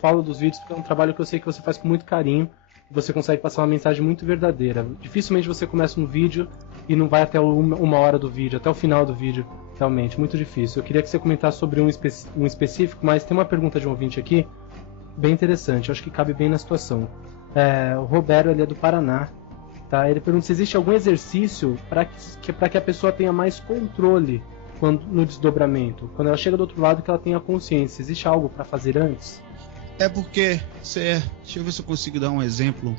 falo dos vídeos porque é um trabalho que eu sei que você faz com muito carinho. Você consegue passar uma mensagem muito verdadeira. Dificilmente você começa um vídeo e não vai até uma hora do vídeo, até o final do vídeo, realmente, muito difícil. Eu queria que você comentasse sobre um específico, mas tem uma pergunta de um ouvinte aqui, bem interessante, eu acho que cabe bem na situação. O Roberto, ele é do Paraná, tá? Ele pergunta se existe algum exercício para que a pessoa tenha mais controle no desdobramento, quando ela chega do outro lado, que ela tenha consciência. Existe algo para fazer antes? É porque, deixa eu ver se eu consigo dar um exemplo.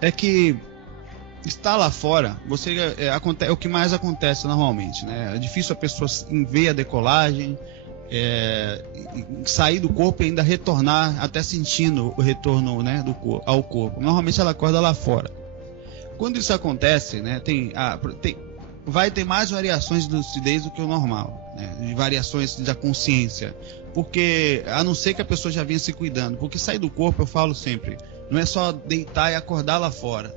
É que estar lá fora, é o que mais acontece normalmente, né? É difícil a pessoa ver a decolagem, sair do corpo e ainda retornar, até sentindo o retorno, né, ao corpo. Normalmente ela acorda lá fora. Quando isso acontece, né, vai ter mais variações de lucidez do que o normal, né? De variações da consciência. Porque, a não ser que a pessoa já venha se cuidando. Porque sair do corpo, eu falo sempre, não é só deitar e acordar lá fora.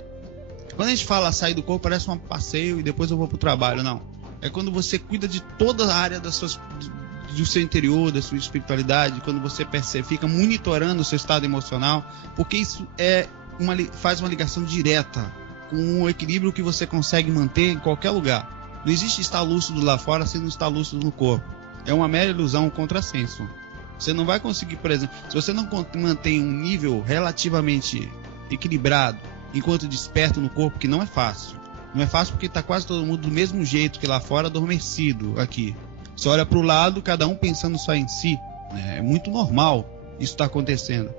Quando a gente fala sair do corpo, parece um passeio e depois eu vou pro trabalho. Não. É quando você cuida de toda a área do seu interior, da sua espiritualidade, quando você fica monitorando o seu estado emocional, porque isso faz uma ligação direta com o equilíbrio que você consegue manter em qualquer lugar. Não existe estar lúcido lá fora sem não estar lúcido no corpo. É uma mera ilusão, um contrassenso. Você não vai conseguir, por exemplo, se você não mantém um nível relativamente equilibrado enquanto desperto no corpo, que não é fácil. Não é fácil porque está quase todo mundo do mesmo jeito que lá fora, adormecido aqui. Você olha para o lado, cada um pensando só em si. É muito normal isso estar acontecendo.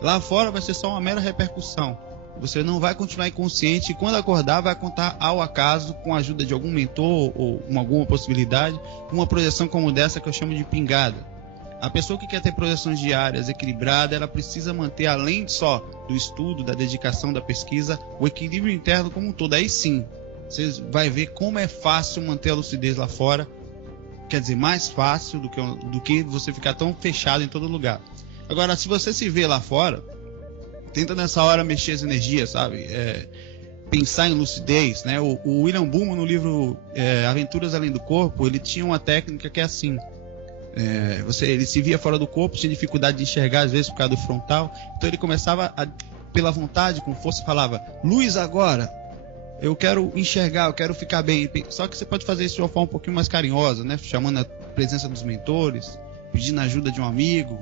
Lá fora vai ser só uma mera repercussão. Você não vai continuar inconsciente e quando acordar vai contar ao acaso, com a ajuda de algum mentor ou alguma possibilidade, uma projeção como dessa que eu chamo de pingada. A pessoa que quer ter projeções diárias equilibradas, ela precisa manter, além só do estudo, da dedicação, da pesquisa, o equilíbrio interno como um todo. Aí sim, você vai ver como é fácil manter a lucidez lá fora. Quer dizer, mais fácil do que você ficar tão fechado em todo lugar. Agora, se você se vê lá fora, tenta nessa hora mexer as energias, sabe? Pensar em lucidez, né? O William Buhlmann, no livro Aventuras Além do Corpo, ele tinha uma técnica que é assim. Ele se via fora do corpo, tinha dificuldade de enxergar, às vezes por causa do frontal. Então ele começava, pela vontade, com força, falava: luz agora! Eu quero enxergar, eu quero ficar bem. Só que você pode fazer isso de uma forma um pouquinho mais carinhosa, né? Chamando a presença dos mentores, pedindo a ajuda de um amigo,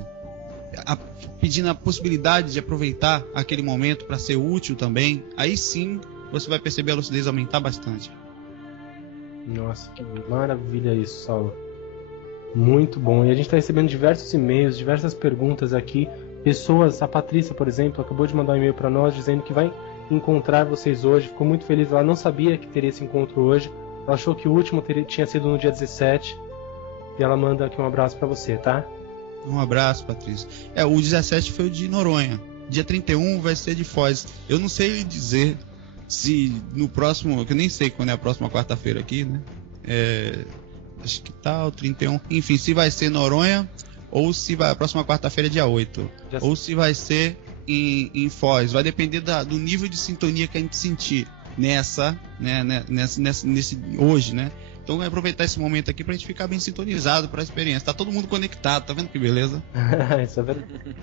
pedindo a possibilidade de aproveitar aquele momento para ser útil também. Aí sim você vai perceber a lucidez aumentar bastante. Nossa, que maravilha isso, Saulo. Muito bom. E a gente está recebendo diversos e-mails, diversas perguntas aqui. A Patrícia, por exemplo, acabou de mandar um e-mail para nós dizendo que vai encontrar vocês hoje. Ficou muito feliz, ela não sabia que teria esse encontro hoje. Ela achou que o último tinha sido no dia 17. E ela manda aqui um abraço para você, tá? Um abraço, Patrícia. O 17 foi o de Noronha. Dia 31 vai ser de Foz. Eu não sei lhe dizer se no próximo... Que eu nem sei quando é a próxima quarta-feira aqui, né? Acho que tá o 31. Enfim, se vai ser Noronha ou se vai a próxima quarta-feira é dia 8. Ou se vai ser em Foz. Vai depender do nível de sintonia que a gente sentir nesse hoje, né? Então vai aproveitar esse momento aqui pra gente ficar bem sintonizado pra experiência. Tá todo mundo conectado, tá vendo que beleza? Isso é verdade.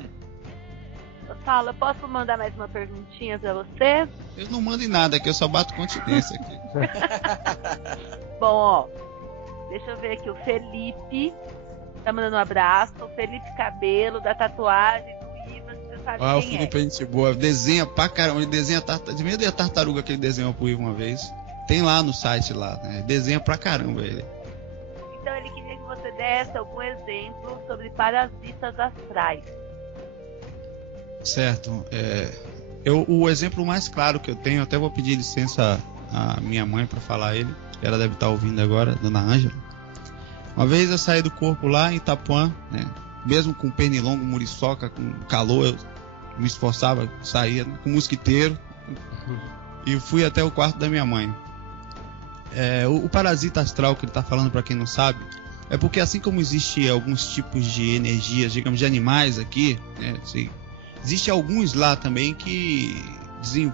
Saulo, eu posso mandar mais uma perguntinha pra você? Eu não mando em nada aqui, eu só bato continência aqui. Bom, ó, deixa eu ver aqui, o Felipe tá mandando um abraço. O Felipe Cabelo, da tatuagem do Iva, você sabe quem o Felipe é gente boa, desenha pra caramba, ele desenha de meio de tartaruga que ele desenhou pro Iva uma vez. Tem lá no site lá, né? Desenha pra caramba ele. Então ele queria que você desse algum exemplo sobre parasitas astrais. Certo. O exemplo mais claro que eu tenho, até vou pedir licença à minha mãe para falar ele. Ela deve estar ouvindo agora, Dona Ângela. Uma vez eu saí do corpo lá em Itapuã, né? Mesmo com pernilongo, muriçoca, com calor, eu me esforçava, saía com mosquiteiro e fui até o quarto da minha mãe. O parasita astral que ele está falando, para quem não sabe, é porque assim como existe alguns tipos de energias, digamos, de animais aqui, né, assim, existe alguns lá também que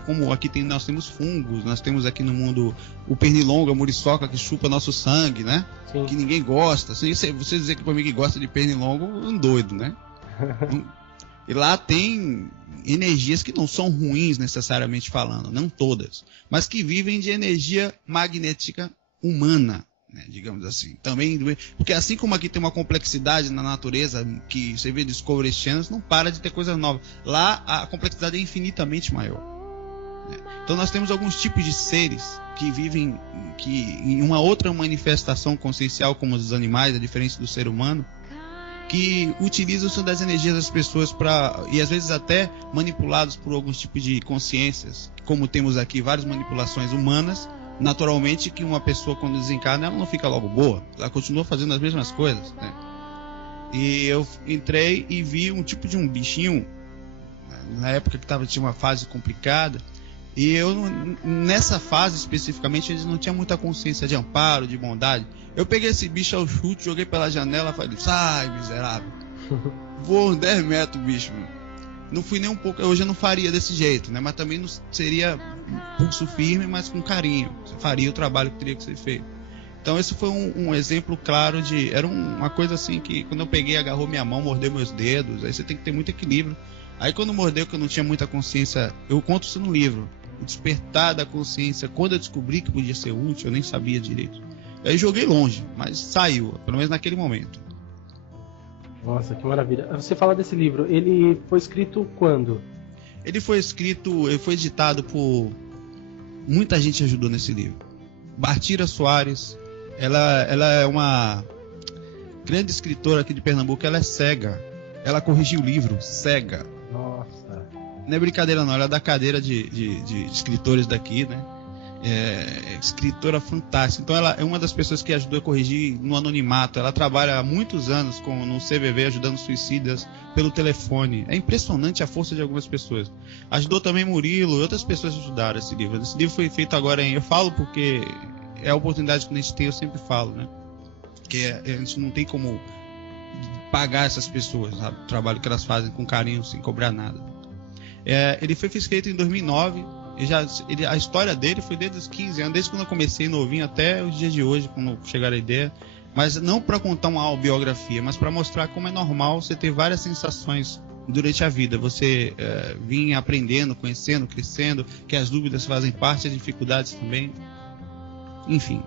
como aqui nós temos fungos, nós temos aqui no mundo o pernilongo, a muriçoca que chupa nosso sangue, né? Sim. Que ninguém gosta. Assim, você dizer que para mim que gosta de pernilongo, é um doido, né? E lá tem energias que não são ruins necessariamente falando, não todas, mas que vivem de energia magnética humana, né, digamos assim. Também, porque assim como aqui tem uma complexidade na natureza que você vê Discovery Channel, não para de ter coisas novas. Lá a complexidade é infinitamente maior. Né? Então nós temos alguns tipos de seres que vivem em uma outra manifestação consciencial, como os animais, a diferença do ser humano, que utilizam das energias das pessoas e às vezes até manipulados por alguns tipos de consciências, como temos aqui várias manipulações humanas. Naturalmente que uma pessoa quando desencarna, ela não fica logo boa, ela continua fazendo as mesmas coisas, né? E eu entrei e vi um tipo de um bichinho, na época que tinha uma fase complicada, e eu nessa fase especificamente eles não tinham muita consciência de amparo, de bondade. Eu peguei esse bicho ao chute, joguei pela janela, falei, sai miserável, voa uns 10 metros bicho, não fui nem um pouco, hoje eu não faria desse jeito, né? Mas também não seria pulso firme, mas com carinho, você faria o trabalho que teria que ser feito. Então esse foi um exemplo claro era uma coisa assim que quando eu peguei, agarrou minha mão, mordeu meus dedos, aí você tem que ter muito equilíbrio. Aí quando mordeu, que eu não tinha muita consciência, eu conto isso no livro, o despertar da consciência, quando eu descobri que podia ser útil, eu nem sabia direito. Aí joguei longe, mas saiu, pelo menos naquele momento. Nossa, que maravilha. Você fala desse livro, ele foi escrito quando? Ele foi editado por... Muita gente ajudou nesse livro. Bartira Soares, ela é uma grande escritora aqui de Pernambuco, ela é cega. Ela corrigiu o livro, cega. Nossa. Não é brincadeira não, ela é da cadeira de escritores daqui, né? Escritora fantástica. Então ela é uma das pessoas que ajudou a corrigir no anonimato. Ela trabalha há muitos anos no CVV ajudando suicidas pelo telefone. É impressionante a força de algumas pessoas. Ajudou também Murilo e outras pessoas ajudaram esse livro. Esse livro foi feito agora eu falo porque é a oportunidade que a gente tem, eu sempre falo, né? Que a gente não tem como pagar essas pessoas, sabe? O trabalho que elas fazem com carinho, sem cobrar nada. Ele foi escrito em 2009. A história dele foi desde os 15 anos, desde quando eu comecei novinho até os dias de hoje, quando chegaram a ideia. Mas não para contar uma biografia, mas para mostrar como é normal você ter várias sensações durante a vida. Você vir aprendendo, conhecendo, crescendo, que as dúvidas fazem parte, as dificuldades também. Enfim.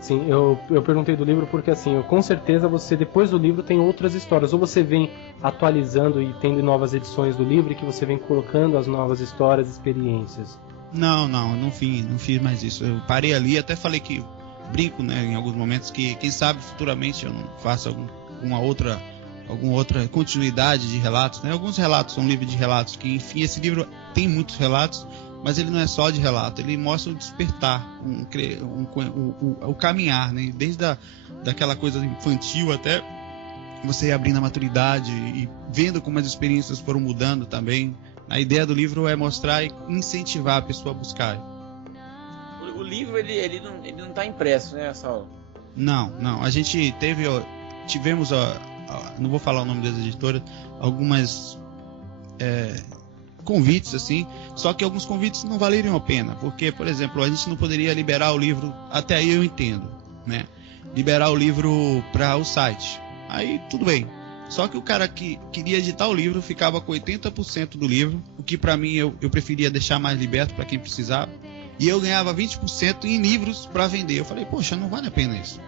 Sim, eu perguntei do livro porque assim, com certeza você depois do livro tem outras histórias, ou você vem atualizando e tendo novas edições do livro e que você vem colocando as novas histórias, experiências. Não fiz mais isso. Eu parei ali, até falei que brinco, né, em alguns momentos, que quem sabe futuramente eu não faça alguma outra continuidade de relatos, né? Alguns relatos são livros de relatos, que enfim, esse livro tem muitos relatos, mas ele não é só de relato, ele mostra o despertar, o caminhar, né? Desde daquela coisa infantil até você ir abrindo a maturidade e vendo como as experiências foram mudando também. A ideia do livro é mostrar e incentivar a pessoa a buscar. O livro ele não está impresso, né, Saulo? Não. A gente tivemos, não vou falar o nome das editoras, algumas convites assim, só que alguns convites não valeriam a pena, porque, por exemplo, a gente não poderia liberar o livro, até aí eu entendo, né? Liberar o livro para o site. Aí tudo bem. Só que o cara que queria editar o livro ficava com 80% do livro, o que para mim eu preferia deixar mais liberto para quem precisava, e eu ganhava 20% em livros para vender. Eu falei, poxa, não vale a pena isso.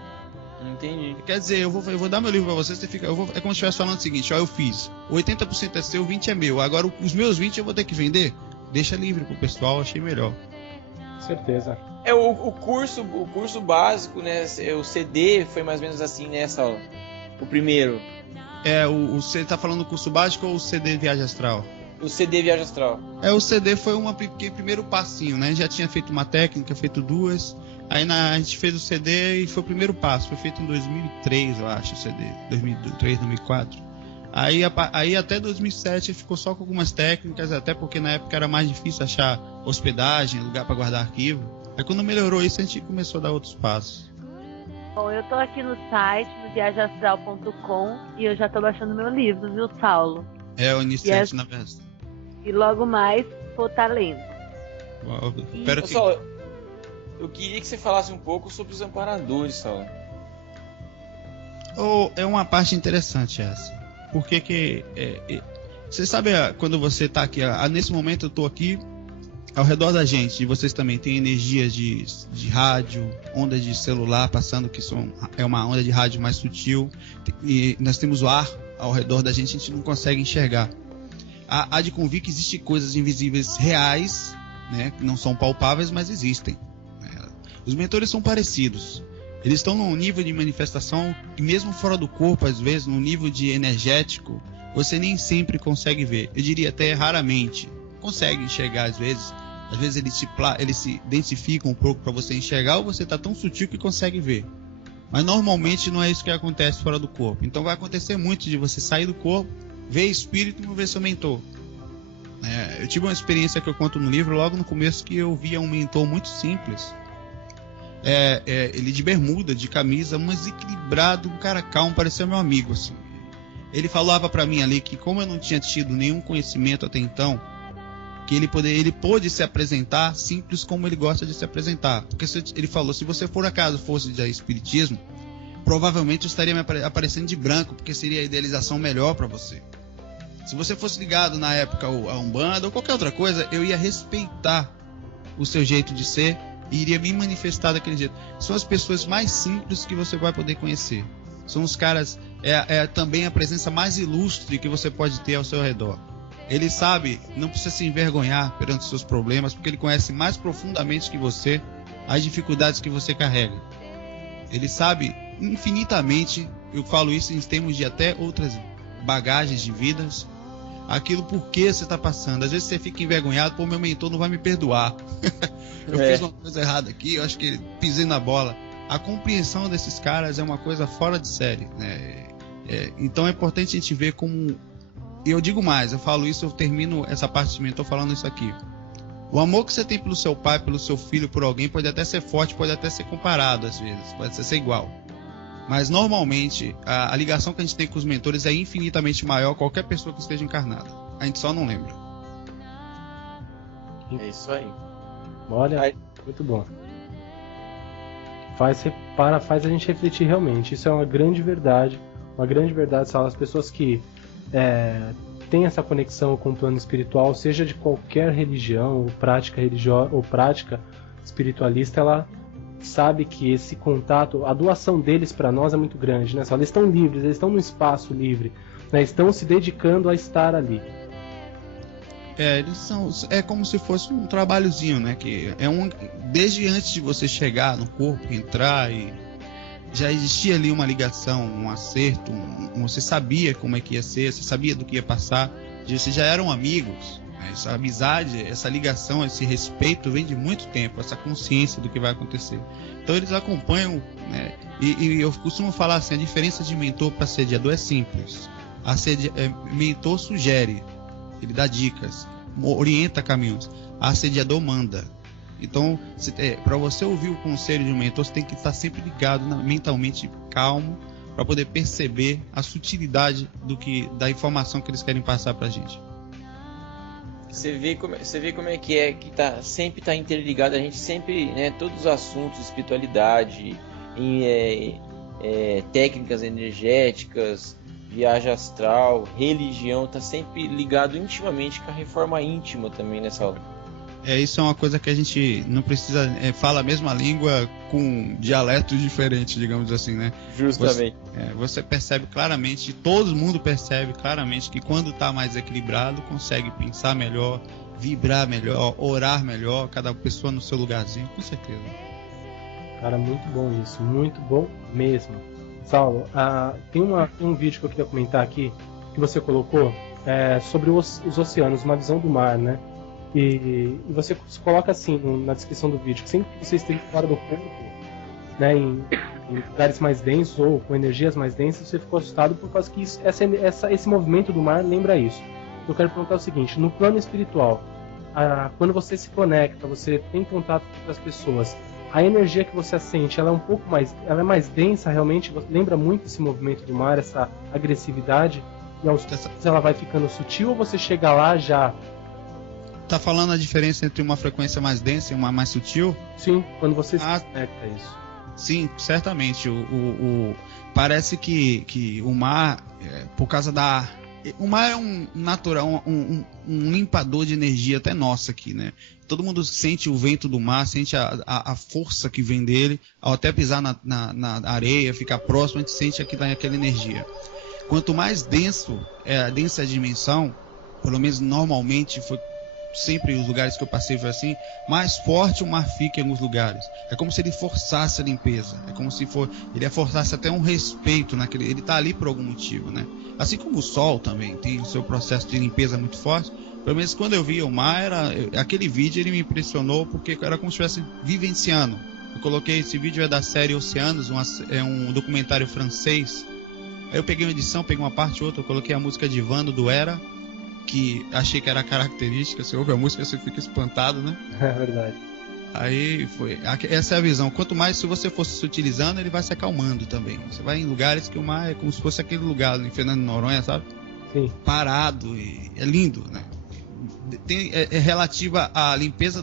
Entendi. Quer dizer, eu vou dar meu livro para você fica, é como se estivesse falando o seguinte, eu fiz, 80% é seu, 20% é meu, agora os meus 20% eu vou ter que vender? Deixa livre pro pessoal, achei melhor. Certeza. O curso básico, né, o CD foi mais ou menos assim, né, Saulo? O primeiro. Você tá falando do curso básico ou o CD Viagem Astral? O CD Viagem Astral. O CD foi um primeiro passinho, né? Já tinha feito uma técnica, feito duas. Aí a gente fez o CD e foi o primeiro passo. Foi feito em 2003, eu acho, o CD. 2003, 2004. Aí até 2007 ficou só com algumas técnicas, até porque na época era mais difícil achar hospedagem, lugar para guardar arquivo. Aí quando melhorou isso, a gente começou a dar outros passos. Bom, eu tô aqui no site, no viagemastral.com, e eu já tô baixando meu livro, viu, Saulo? O iniciante, na verdade. E logo mais vou estar lendo. Espero que... Saulo, eu queria que você falasse um pouco sobre os amparadores, Saulo. É uma parte interessante essa. Porque que... você sabe, quando você está aqui... nesse momento eu estou aqui, ao redor da gente, e vocês também têm energias de rádio, ondas de celular passando, que é uma onda de rádio mais sutil, e nós temos o ar ao redor da gente, a gente não consegue enxergar. Há de convir que existem coisas invisíveis reais, né, que não são palpáveis, mas existem. Os mentores são parecidos. Eles estão num nível de manifestação que mesmo fora do corpo, às vezes, num nível de energético, você nem sempre consegue ver. Eu diria até raramente. Consegue enxergar às vezes. Às vezes eles se densificam um pouco para você enxergar, ou você está tão sutil que consegue ver. Mas normalmente não é isso que acontece fora do corpo. Então vai acontecer muito de você sair do corpo, ver espírito e não ver seu mentor. Eu tive uma experiência que eu conto no livro logo no começo, que eu via um mentor muito simples. Ele de bermuda, de camisa, mas equilibrado, um cara calmo, parecia meu amigo, assim. Ele falava para mim ali que, como eu não tinha tido nenhum conhecimento até então, que ele pôde se apresentar simples como ele gosta de se apresentar. Porque ele falou, se você por acaso fosse de espiritismo, provavelmente eu estaria me aparecendo de branco, porque seria a idealização melhor para você. Se você fosse ligado na época a Umbanda ou qualquer outra coisa, eu ia respeitar o seu jeito de ser e iria me manifestar daquele jeito. São as pessoas mais simples que você vai poder conhecer. São os caras, também a presença mais ilustre que você pode ter ao seu redor. Ele sabe, não precisa se envergonhar perante os seus problemas, porque ele conhece mais profundamente que você as dificuldades que você carrega. Ele sabe infinitamente, eu falo isso em termos de até outras bagagens de vidas, aquilo por que você está passando. Às vezes você fica envergonhado, meu mentor não vai me perdoar. Eu fiz uma coisa errada aqui, eu acho que pisei na bola. A compreensão desses caras é uma coisa fora de série, né? Então é importante a gente ver como... E eu digo mais, eu falo isso, eu termino essa parte de mim, estou falando isso aqui. O amor que você tem pelo seu pai, pelo seu filho, por alguém, pode até ser forte, pode até ser comparado às vezes, pode ser igual. Mas normalmente, a ligação que a gente tem com os mentores é infinitamente maior que qualquer pessoa que esteja encarnada. A gente só não lembra. É isso aí. Olha, muito bom. Faz a gente refletir realmente. Isso é uma grande verdade. Uma grande verdade, são as pessoas que têm essa conexão com o plano espiritual, seja de qualquer religião ou prática religiosa ou prática espiritualista, ela sabe que esse contato, a doação deles para nós é muito grande, né? Eles estão livres, eles estão no espaço livre, né? Estão se dedicando a estar ali. É como se fosse um trabalhozinho, né? Que desde antes de você chegar no corpo, entrar, e já existia ali uma ligação, um acerto, você sabia como é que ia ser, você sabia do que ia passar, vocês já eram amigos. Essa amizade, essa ligação, esse respeito vem de muito tempo, essa consciência do que vai acontecer. Então eles acompanham, né? E eu costumo falar assim, a diferença de mentor para assediador é simples. Mentor sugere, ele dá dicas, orienta caminhos. Assediador manda. Então, para você ouvir o conselho de um mentor, você tem que estar sempre ligado, mentalmente calmo, para poder perceber a sutilidade da informação que eles querem passar para a gente. Você vê como é que sempre tá interligado, a gente sempre, né, todos os assuntos, espiritualidade, técnicas energéticas, viagem astral, religião, tá sempre ligado intimamente com a reforma íntima também nessa aula. Isso é uma coisa que a gente não precisa, fala a mesma língua com dialetos diferentes, digamos assim, né? Justamente. Você percebe claramente, todo mundo percebe claramente que quando está mais equilibrado, consegue pensar melhor, vibrar melhor, orar melhor, cada pessoa no seu lugarzinho, com certeza. Cara, muito bom isso, muito bom mesmo. Saulo, tem um vídeo que eu queria comentar aqui, que você colocou, sobre os oceanos, uma visão do mar, né? E você coloca assim na descrição do vídeo, que sempre que você esteja fora do corpo, né, em lugares mais densos ou com energias mais densas, você ficou assustado por causa que esse movimento do mar lembra isso. Eu quero perguntar o seguinte: no plano espiritual, quando você se conecta, você tem contato com outras pessoas, a energia que você sente, ela é mais densa realmente? Lembra muito esse movimento do mar, essa agressividade? E aos poucos ela vai ficando sutil, ou você chega lá já tá falando a diferença entre uma frequência mais densa e uma mais sutil? Sim, quando você se conecta isso. Sim, certamente. Parece que o mar, por causa da... O mar é um natural, um limpador de energia até nossa aqui, né? Todo mundo sente o vento do mar, sente a força que vem dele, ao até pisar na areia, ficar próximo, a gente sente aquela energia. Quanto mais densa a dimensão, pelo menos normalmente foi sempre os lugares que eu passei foi assim, mais forte o mar fica em alguns lugares. É como se ele forçasse a limpeza, é como se ele forçasse até um respeito naquele, ele está ali por algum motivo, né? Assim como o sol também tem o seu processo de limpeza muito forte. Pelo menos quando eu vi o mar, aquele vídeo ele me impressionou porque era como se estivesse vivenciando. Eu coloquei esse vídeo da série Oceanos, é um documentário francês. Aí eu peguei uma edição, peguei uma parte ou outra, eu coloquei a música de Vando do Era, que achei que era característica. Você ouve a música, você fica espantado, né? É verdade. Aí foi. Essa é a visão. Quanto mais se você for se utilizando, ele vai se acalmando também. Você vai em lugares que o mar é como se fosse aquele lugar em Fernando de Noronha, sabe? Sim. Parado, e é lindo, né? É relativa à limpeza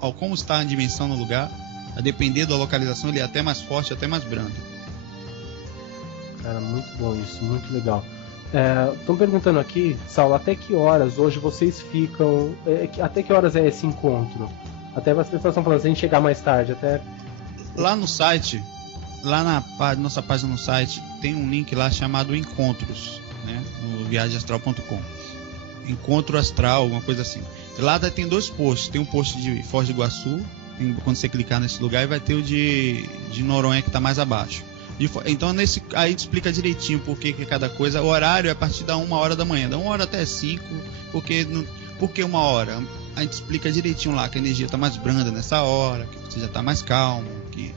ao como está a dimensão no lugar. A depender da localização, ele é até mais forte, até mais brando. Cara, muito bom isso, muito legal. Estão perguntando aqui, Saulo, até que horas hoje vocês ficam? Até que horas é esse encontro? Até as pessoas estão falando, se a gente chegar mais tarde, até... Lá no site, lá na nossa página no site, tem um link lá chamado Encontros, né? No viagemastral.com. Encontro Astral, alguma coisa assim. Lá tem 2 posts. Tem um post de Foz do Iguaçu, quando você clicar nesse lugar, e vai ter o de Noronha, que está mais abaixo. Então aí explica direitinho por que cada coisa. O horário é a partir da 1h da manhã, da 1h até 5, por que 1h? A gente explica direitinho lá que a energia está mais branda nessa hora, que você já está mais calmo, que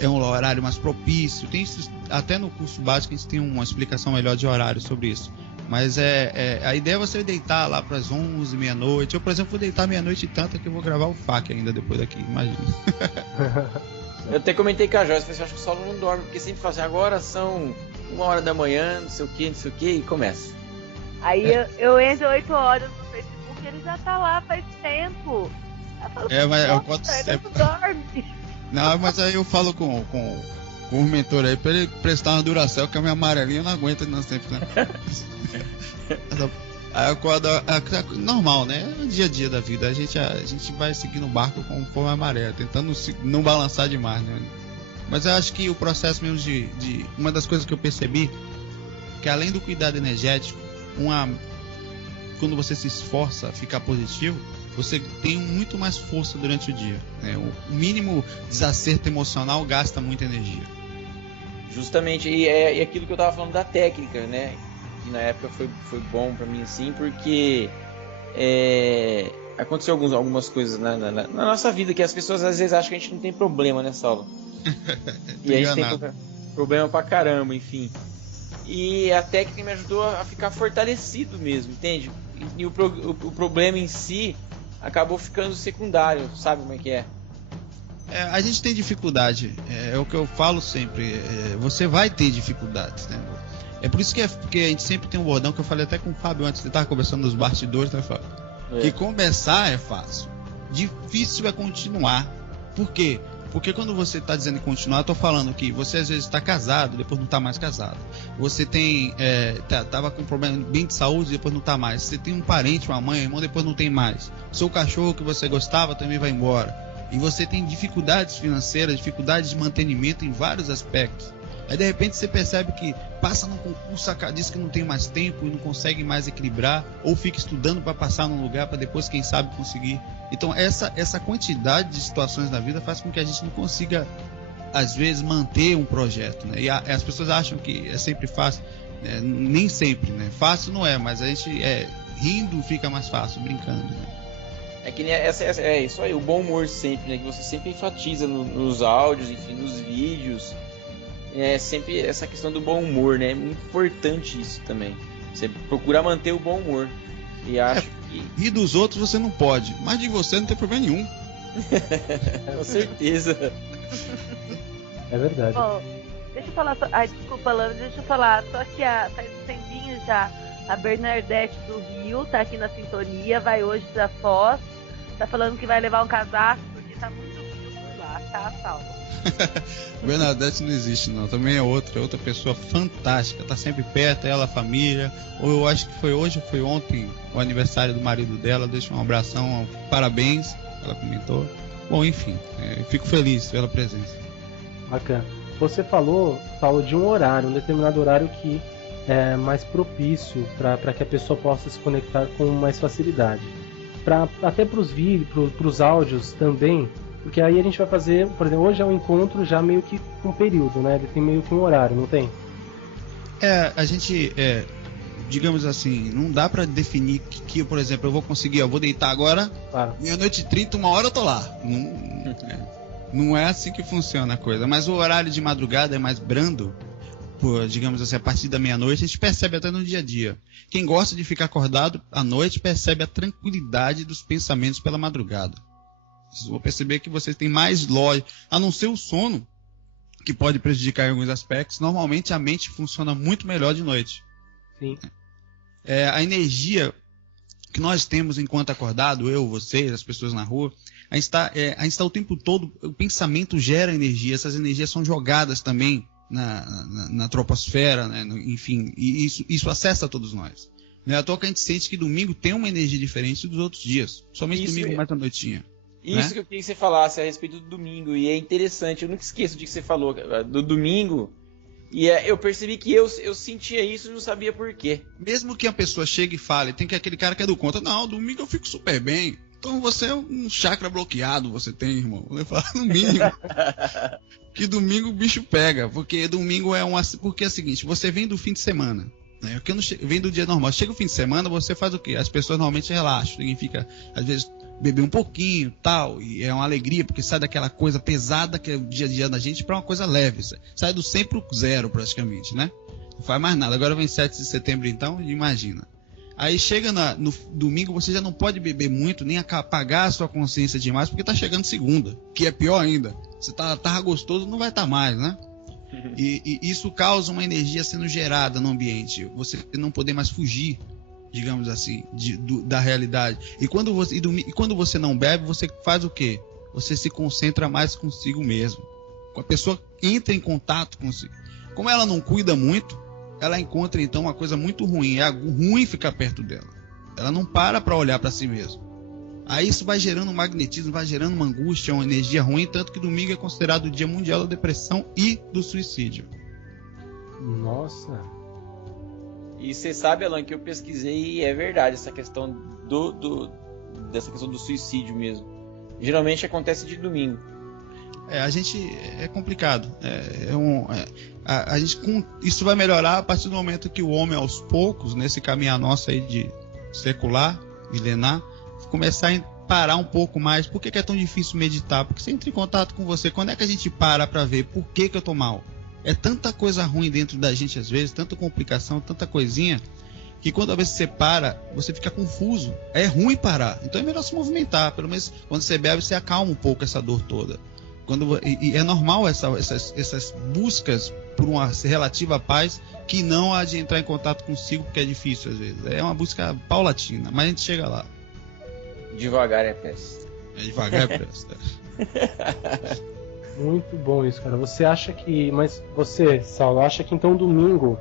é um horário mais propício. Tem isso, até no curso básico a gente tem uma explicação melhor de horário sobre isso. Mas a ideia é você deitar lá para as 11, meia-noite. Eu, por exemplo, vou deitar meia-noite e tanto que eu vou gravar o FAQ ainda depois daqui, imagina. Eu até comentei com a Joyce, falei, acho que o Saulo não dorme, porque sempre fala assim, agora são 1h da manhã, não sei o que, e começa. Aí eu entro 8 horas no Facebook, ele já tá lá faz tempo. Mas eu posso ele não dorme. Não, mas aí eu falo com o mentor aí, pra ele prestar uma Duracell, que a minha amarelinha não aguenta não sempre, né? Aí eu acordo, normal, né? É o dia a dia da vida. A gente vai seguindo o barco conforme a maré, tentando não balançar demais, né? Mas eu acho que o processo mesmo de uma das coisas que eu percebi, que além do cuidado energético, quando você se esforça a ficar positivo, você tem muito mais força durante o dia, né? O mínimo desacerto emocional gasta muita energia. Justamente, e é aquilo que eu tava falando da técnica, né? Que na época foi bom pra mim, assim, porque aconteceu algumas coisas na nossa vida que as pessoas às vezes acham que a gente não tem problema nessa aula. E a gente tem problema pra caramba, enfim. E a técnica me ajudou a ficar fortalecido mesmo, entende? E o problema em si acabou ficando secundário, sabe como é que é? A gente tem dificuldade, é o que eu falo sempre, você vai ter dificuldades, né? É por isso que a gente sempre tem um bordão que eu falei até com o Fábio antes, ele estava conversando nos bastidores, né, Fábio? Que começar é fácil, difícil é continuar. Por quê? Porque quando você está dizendo continuar, eu tô falando que você às vezes está casado, depois não está mais casado. Você tava com um problema bem de saúde, depois não está mais. Você tem um parente, uma mãe, um irmão, depois não tem mais. Seu cachorro que você gostava também vai embora. E você tem dificuldades financeiras, dificuldades de mantenimento em vários aspectos. Aí de repente você percebe que passa num concurso, diz que não tem mais tempo e não consegue mais equilibrar, ou fica estudando para passar num lugar para depois, quem sabe, conseguir. Então essa quantidade de situações na vida faz com que a gente não consiga, às vezes, manter um projeto, né? E as pessoas acham que é sempre fácil, né? Nem sempre, né? Fácil não é, mas a gente rindo fica mais fácil, brincando, né? É que é isso aí, o bom humor sempre, né? Que você sempre enfatiza nos áudios, enfim, nos vídeos. É sempre essa questão do bom humor, né? É muito importante isso também. Você procura manter o bom humor. E acho que... Rir dos outros você não pode, mas de você não tem problema nenhum. Com certeza. É verdade. Bom, deixa eu falar... Ai, desculpa, Lana, deixa eu falar. Tô aqui faz um tempinho já A Bernadette do Rio tá aqui na sintonia, vai hoje pra Foz. Tá falando que vai levar um casaco porque tá muito frio por lá, tá, Saulo? Bernadette não existe não, também é outra pessoa fantástica, tá sempre perto, ela, a família. Ou eu acho que foi hoje ou foi ontem o aniversário do marido dela, deixa um abração, parabéns, ela comentou. Bom, enfim, fico feliz pela presença. Bacana. Você falou, Paulo, de um horário, um determinado horário que é mais propício para que a pessoa possa se conectar com mais facilidade. Até para os vídeos, para os áudios também, porque aí a gente vai fazer, por exemplo, hoje é um encontro já meio que com um período, né? Ele tem meio que um horário, não tem? A gente, digamos assim, não dá para definir que, por exemplo, eu vou conseguir, eu vou deitar agora, Claro. meia-noite e 30, 1h eu tô lá. Não é assim que funciona a coisa, mas o horário de madrugada é mais brando, digamos assim, a partir da meia-noite, a gente percebe até no dia a dia. Quem gosta de ficar acordado à noite percebe a tranquilidade dos pensamentos pela madrugada. Vocês vão perceber que vocês têm mais lógica, a não ser o sono, que pode prejudicar em alguns aspectos. Normalmente a mente funciona muito melhor de noite. Sim. A energia que nós temos enquanto acordado, eu, vocês, as pessoas na rua, a gente está o tempo todo, o pensamento gera energia, essas energias são jogadas também na troposfera, né? Enfim, e isso acessa todos nós. Não é à toa que a gente sente que domingo tem uma energia diferente dos outros dias, somente domingo mais à noitinha. Isso, né? Que eu queria que você falasse a respeito do domingo, e é interessante, eu nunca esqueço de que você falou do domingo, e eu percebi que eu sentia isso e não sabia por quê. Mesmo que a pessoa chegue e fale, tem que aquele cara que é do contra, não, domingo eu fico super bem, então você é um chakra bloqueado, você tem, irmão. Eu falo no mínimo, que domingo o bicho pega, porque domingo porque é o seguinte, você vem do fim de semana, né? Vem do dia normal, chega o fim de semana, você faz o quê? As pessoas normalmente relaxam, significa, às vezes, beber um pouquinho, tal, e é uma alegria, porque sai daquela coisa pesada que é o dia a dia da gente para uma coisa leve, sai do 100 pro 0 praticamente, né? Não faz mais nada. Agora vem 7 de setembro então, imagina. Aí chega no domingo, você já não pode beber muito, nem apagar a sua consciência demais, porque tá chegando segunda, que é pior ainda. Você tava gostoso, não vai estar mais, né? E isso causa uma energia sendo gerada no ambiente, você não poder mais fugir, digamos assim, da realidade. E quando você não bebe, você faz o quê? Você se concentra mais consigo mesmo. A pessoa entra em contato consigo. Como ela não cuida muito, ela encontra então uma coisa muito ruim. É ruim ficar perto dela. Ela não para olhar para si mesma. Aí isso vai gerando um magnetismo, vai gerando uma angústia, uma energia ruim, tanto que domingo é considerado o Dia Mundial da Depressão e do Suicídio. Nossa. E você sabe, Alan, que eu pesquisei e é verdade essa questão dessa questão do suicídio mesmo. Geralmente acontece de domingo. A gente é complicado. Isso vai melhorar a partir do momento que o homem, aos poucos, nesse caminhar nosso aí de secular, milenar, começar a parar um pouco mais. Por que é tão difícil meditar? Porque você entra em contato com você. Quando é que a gente para ver por que eu tô mal? É tanta coisa ruim dentro da gente às vezes, tanta complicação, tanta coisinha, que quando às vezes você para, você fica confuso. É ruim parar. Então é melhor se movimentar. Pelo menos quando você bebe, você acalma um pouco essa dor toda. E é normal essas buscas por uma relativa paz, que não há de entrar em contato consigo, porque é difícil às vezes. É uma busca paulatina, mas a gente chega lá. Devagar é festa. Devagar é festa. Muito bom isso, cara. Você acha que... Mas você, Saulo, acha que então domingo...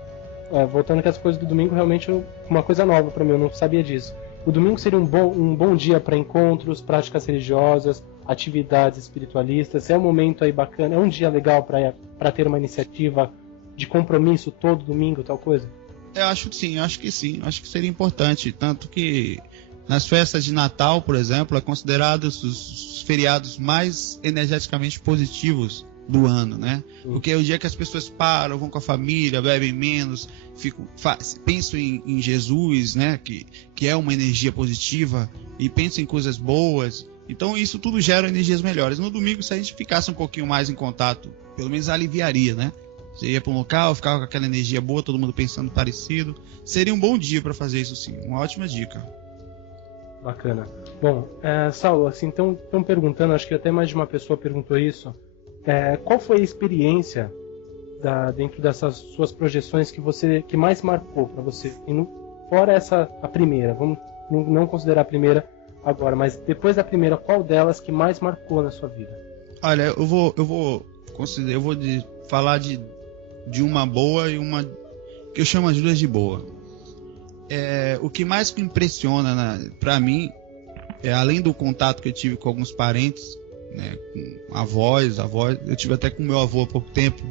voltando com as coisas do domingo, realmente é uma coisa nova pra mim, eu não sabia disso. O domingo seria um bom dia para encontros, práticas religiosas, atividades espiritualistas. É um momento aí bacana, é um dia legal para ter uma iniciativa de compromisso todo domingo, tal coisa? Eu acho que sim, acho que seria importante. Tanto que nas festas de Natal, por exemplo, é considerado os feriados mais energeticamente positivos do ano, né? Porque é o dia que as pessoas param, vão com a família, bebem menos, pensam em Jesus, né? Que é uma energia positiva, e pensam em coisas boas. Então isso tudo gera energias melhores. No domingo, se a gente ficasse um pouquinho mais em contato, pelo menos aliviaria, né? Você ia para um local, ficava com aquela energia boa, todo mundo pensando parecido. Seria um bom dia para fazer isso, sim. Uma ótima dica. Bacana. Bom, Saulo, assim, estão perguntando, acho que até mais de uma pessoa perguntou isso. Qual foi a experiência dentro dessas suas projeções que mais marcou para você? fora a primeira, vamos não considerar a primeira agora, mas depois da primeira, qual delas que mais marcou na sua vida? Olha, eu vou falar de uma boa e uma que eu chamo as duas de boa. O que mais me impressiona pra mim, além do contato que eu tive com alguns parentes, né, com avós, eu tive até com meu avô há pouco tempo,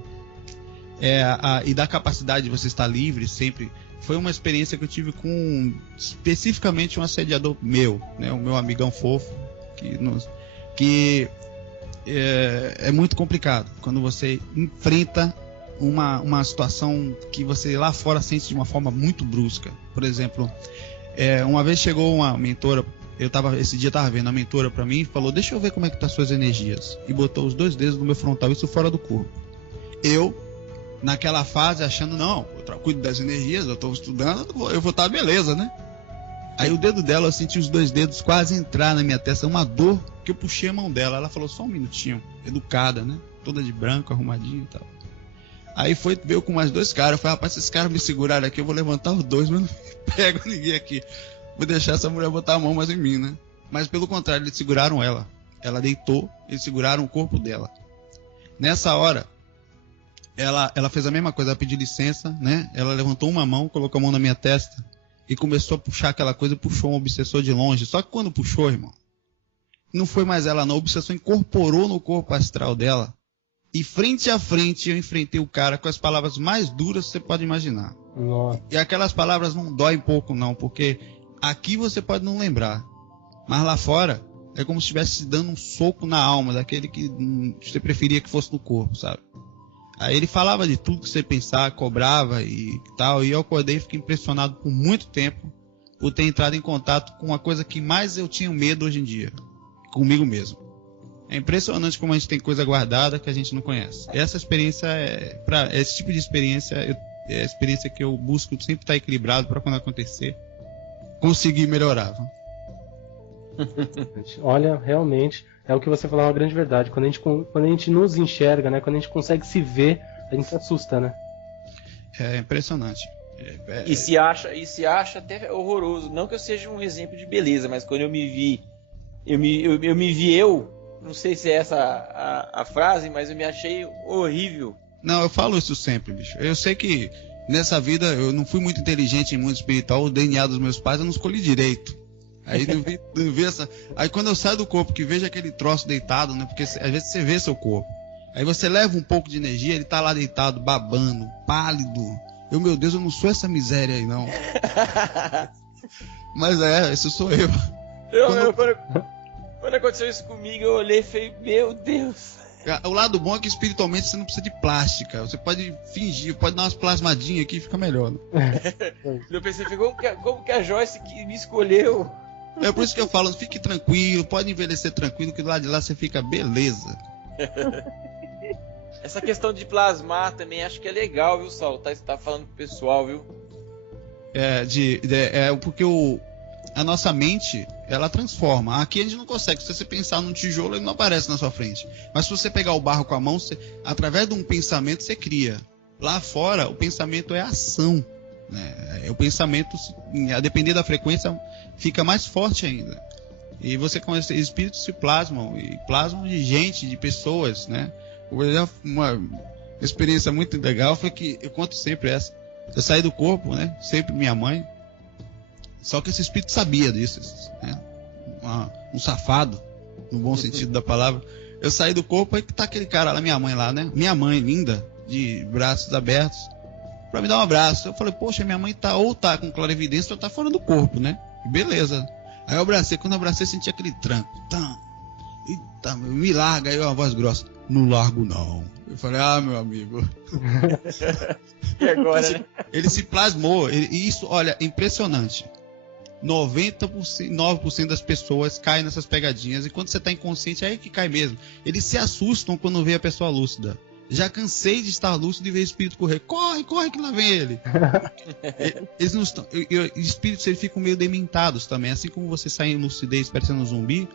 e da capacidade de você estar livre sempre, foi uma experiência que eu tive com especificamente um assediador meu, né, o meu amigão fofo, que é muito complicado quando você enfrenta uma situação que você lá fora sente de uma forma muito brusca. Por exemplo, uma vez chegou uma mentora, esse dia eu tava vendo a mentora pra mim e falou: deixa eu ver como é que tá suas energias, e botou os 2 dedos no meu frontal, isso fora do corpo. Eu, naquela fase, achando, não, eu cuido das energias, eu tô estudando, eu vou estar beleza, né? Aí o dedo dela, eu senti os 2 dedos quase entrar na minha testa, uma dor que eu puxei a mão dela. Ela falou: só um minutinho, educada, né? Toda de branco, arrumadinha e tal. Aí veio com mais 2 caras. Eu falei: rapaz, se esses caras me segurarem aqui, eu vou levantar os 2, mas não pego ninguém aqui. Vou deixar essa mulher botar a mão mais em mim, né? Mas pelo contrário, eles seguraram ela. Ela deitou, eles seguraram o corpo dela. Nessa hora, ela fez a mesma coisa, ela pediu licença, né? Ela levantou uma mão, colocou a mão na minha testa e começou a puxar aquela coisa, puxou um obsessor de longe. Só que quando puxou, irmão, não foi mais ela não, o obsessor incorporou no corpo astral dela. E frente a frente eu enfrentei o cara com as palavras mais duras que você pode imaginar. Nossa. E aquelas palavras não doem pouco não, porque aqui você pode não lembrar, mas lá fora é como se estivesse dando um soco na alma daquele que você preferia que fosse no corpo, sabe? Aí ele falava de tudo que você pensar, cobrava e tal, e eu acordei e fiquei impressionado por muito tempo por ter entrado em contato com a coisa que mais eu tinha medo hoje em dia, comigo mesmo. É impressionante como a gente tem coisa guardada que a gente não conhece. Essa experiência, esse tipo de experiência, é a experiência que eu busco sempre estar equilibrado para quando acontecer, conseguir melhorar. Olha, realmente, é o que você falou, é uma grande verdade. Quando a gente nos enxerga, né, quando a gente consegue se ver, a gente se assusta, né? É impressionante. E se acha até horroroso. Não que eu seja um exemplo de beleza, mas quando eu me vi, não sei se é essa a frase, mas eu me achei horrível. Não, eu falo isso sempre, bicho. Eu sei que nessa vida eu não fui muito inteligente em mundo espiritual, o DNA dos meus pais eu não escolhi direito. Aí não vi essa. Aí quando eu saio do corpo, que vejo aquele troço deitado, né? Porque às vezes você vê seu corpo. Aí você leva um pouco de energia, ele tá lá deitado, babando, pálido. Meu Deus, eu não sou essa miséria aí, não. Mas esse sou eu. Quando aconteceu isso comigo, eu olhei e falei: meu Deus. O lado bom é que espiritualmente você não precisa de plástica. Você pode fingir, pode dar umas plasmadinhas aqui e fica melhor. Né? Eu pensei: como que a Joyce que me escolheu? É por isso que eu falo: fique tranquilo, pode envelhecer tranquilo, que do lado de lá você fica beleza. Essa questão de plasmar também acho que é legal, viu, Saulo? Você tá falando pro pessoal, viu? Porque a nossa mente, ela transforma. Aqui a gente não consegue. Se você pensar num tijolo, ele não aparece na sua frente. Mas se você pegar o barro com a mão, através de um pensamento, você cria. Lá fora, o pensamento é ação. Né? O pensamento, a depender da frequência, fica mais forte ainda. E você conhece, espíritos se plasmam. E plasmam de gente, de pessoas, né? Uma experiência muito legal foi que, eu conto sempre essa. Eu saí do corpo, né? Sempre minha mãe. Só que esse espírito sabia disso, né? Um safado, no bom sentido da palavra. Eu saí do corpo, aí tá aquele cara lá, minha mãe lá, né? Minha mãe, linda, de braços abertos, pra me dar um abraço. Eu falei: poxa, minha mãe tá com clarividência ou tá fora do corpo, né? Beleza. Aí eu abracei, quando eu abracei, senti aquele tranco. Eita, me larga. Aí uma voz grossa: não largo não. Eu falei: meu amigo. E agora, né? Ele se plasmou. E isso, olha, impressionante. 99% das pessoas caem nessas pegadinhas. E quando você está inconsciente, é aí que cai mesmo. Eles se assustam quando vê a pessoa lúcida. Já cansei de estar lúcido e ver o espírito correr. Corre que lá vem ele. Eles não estão. Espíritos, eles ficam meio dementados também. Assim como você sai em lucidez parecendo um zumbi.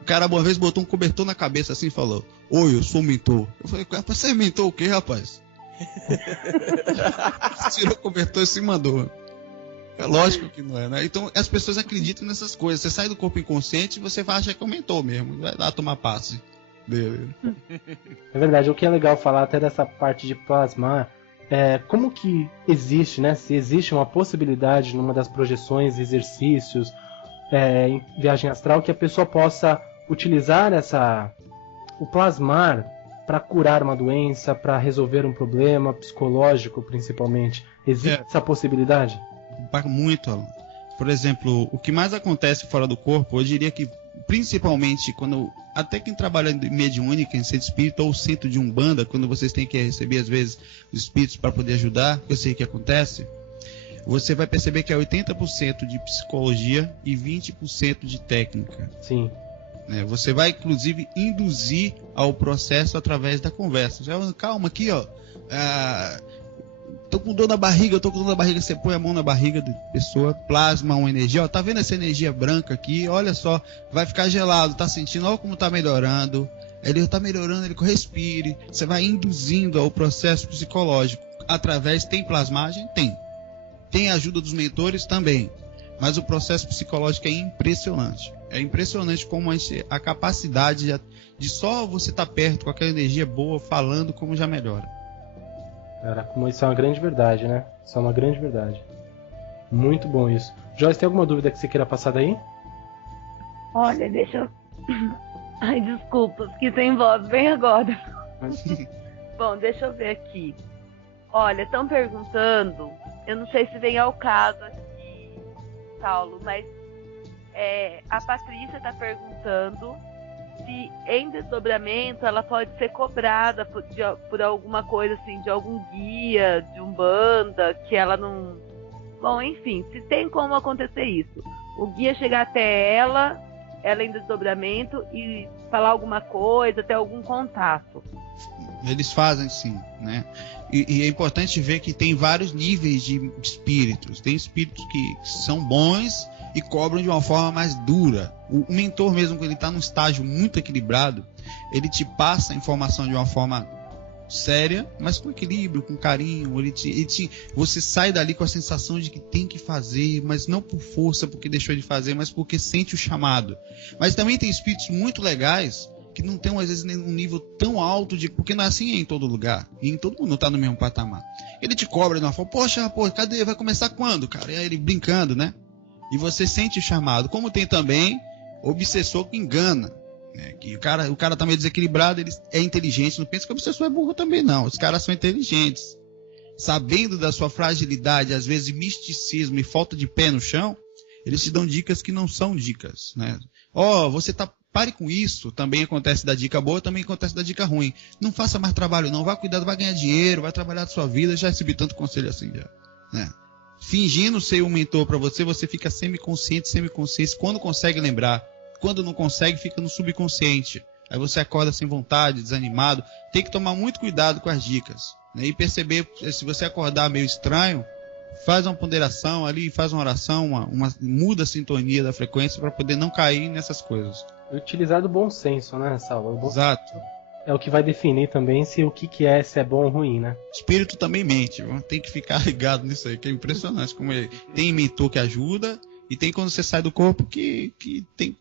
O cara uma vez botou um cobertor na cabeça assim e falou: oi, eu sou o mentor. Eu falei: você é mentor o quê, rapaz? Tirou o cobertor e se mandou. É lógico que não é, né? Então as pessoas acreditam nessas coisas. Você sai do corpo inconsciente e você acha que aumentou mesmo. Vai lá tomar passe dele. É verdade, o que é legal falar até dessa parte de plasmar, como que existe, né? Se existe uma possibilidade numa das projeções, exercícios, em viagem astral, que a pessoa possa utilizar o plasmar para curar uma doença, para resolver um problema psicológico, principalmente. Existe essa possibilidade? Muito, Alan. Por exemplo, o que mais acontece fora do corpo, eu diria que principalmente até quem trabalha em mediúnica, em centro espírita ou centro de umbanda, quando vocês têm que receber às vezes os espíritos para poder ajudar, eu sei que acontece, você vai perceber que é 80% de psicologia e 20% de técnica. Sim. Você vai inclusive induzir ao processo através da conversa. Calma aqui, ó. Tô com dor na barriga, você põe a mão na barriga da pessoa, plasma uma energia, ó, tá vendo essa energia branca aqui? Olha só, vai ficar gelado, tá sentindo? Olha como tá melhorando. Ele tá melhorando, ele respire. Você vai induzindo ao processo psicológico. Tem plasmagem? Tem a ajuda dos mentores? Também. Mas o processo psicológico é impressionante. É impressionante como a capacidade de só você estar perto com aquela energia boa, falando, como já melhora. Cara, como isso é uma grande verdade, né? Isso é uma grande verdade. Muito bom isso. Joyce, tem alguma dúvida que você queira passar daí? Olha, deixa eu... Ai, desculpa, fiquei sem voz bem agora. Bom, deixa eu ver aqui. Olha, estão perguntando, eu não sei se vem ao caso aqui, Paulo, mas a Patrícia está perguntando se em desdobramento ela pode ser cobrada por alguma coisa assim, de algum guia, de umbanda, que ela não... Bom, enfim, se tem como acontecer isso. O guia chegar até ela em desdobramento e falar alguma coisa, ter algum contato. Eles fazem sim, né? E é importante ver que tem vários níveis de espíritos. Tem espíritos que são bons e cobram de uma forma mais dura. O mentor mesmo, quando ele está num estágio muito equilibrado, ele te passa a informação de uma forma séria, mas com equilíbrio, com carinho. Você sai dali com a sensação de que tem que fazer, mas não por força, porque deixou de fazer, mas porque sente o chamado. Mas também tem espíritos muito legais que não tem, às vezes, um nível tão alto, porque não é assim em todo lugar. E todo mundo não está no mesmo patamar. Ele te cobra de uma forma, poxa, cadê? Vai começar quando, cara? E aí ele brincando, né? E você sente o chamado. Como tem também obsessor que engana. Né? Que o cara tá meio desequilibrado, ele é inteligente. Não pensa que o obsessor é burro também, não. Os caras são inteligentes. Sabendo da sua fragilidade, às vezes misticismo e falta de pé no chão, eles te dão dicas que não são dicas. Né? Pare com isso. Também acontece da dica boa, também acontece da dica ruim. Não faça mais trabalho, não. Vai cuidar, vai ganhar dinheiro, vai trabalhar da sua vida. Já recebi tanto conselho assim, já. Né? Fingindo ser um mentor para você, você fica semiconsciente. Quando consegue lembrar, quando não consegue, fica no subconsciente. Aí você acorda sem vontade, desanimado. Tem que tomar muito cuidado com as dicas. Né? E perceber, se você acordar meio estranho, faz uma ponderação ali, faz uma oração, muda a sintonia da frequência para poder não cair nessas coisas. Utilizar do bom senso, né, Saulo? Exato. É o que vai definir também se é bom ou ruim, né? Espírito também mente, viu? Tem que ficar ligado nisso aí, que é impressionante. Como tem mentor que ajuda, e tem quando você sai do corpo que tem,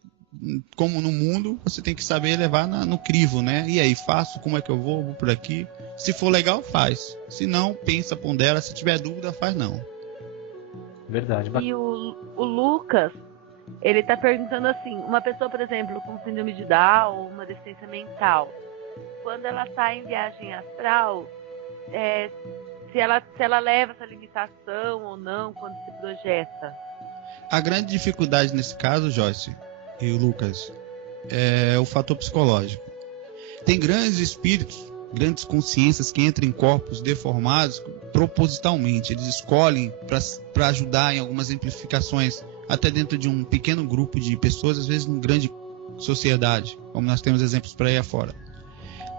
como no mundo, você tem que saber levar no crivo, né? E aí, faço, como é que eu vou por aqui? Se for legal, faz. Se não, pensa, pondera. Se tiver dúvida, faz não. Verdade. E o Lucas, ele tá perguntando assim, uma pessoa, por exemplo, com síndrome de Down ou uma deficiência mental, quando ela está em viagem astral, se ela leva essa limitação ou não quando se projeta? A grande dificuldade nesse caso, Joyce e o Lucas, é o fator psicológico. Tem grandes espíritos, grandes consciências que entram em corpos deformados propositalmente. Eles escolhem para ajudar em algumas amplificações, até dentro de um pequeno grupo de pessoas, às vezes uma grande sociedade, como nós temos exemplos para aí afora.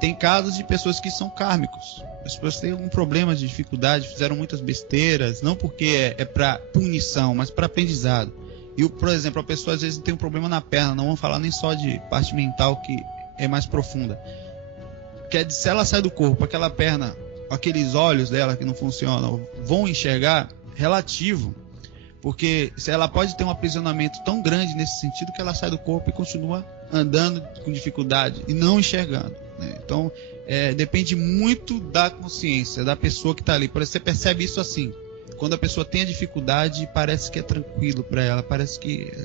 Tem casos de pessoas que são kármicos. As pessoas têm algum problema de dificuldade, fizeram muitas besteiras, não porque é para punição, mas para aprendizado. E, por exemplo, a pessoa às vezes tem um problema na perna, não vamos falar nem só de parte mental que é mais profunda. Que se ela sai do corpo, aquela perna, aqueles olhos dela que não funcionam, vão enxergar relativo. Porque ela pode ter um aprisionamento tão grande nesse sentido que ela sai do corpo e continua andando com dificuldade e não enxergando, né? Então, depende muito da consciência da pessoa que está ali. Você percebe isso assim. Quando a pessoa tem a dificuldade, parece que é tranquilo para ela.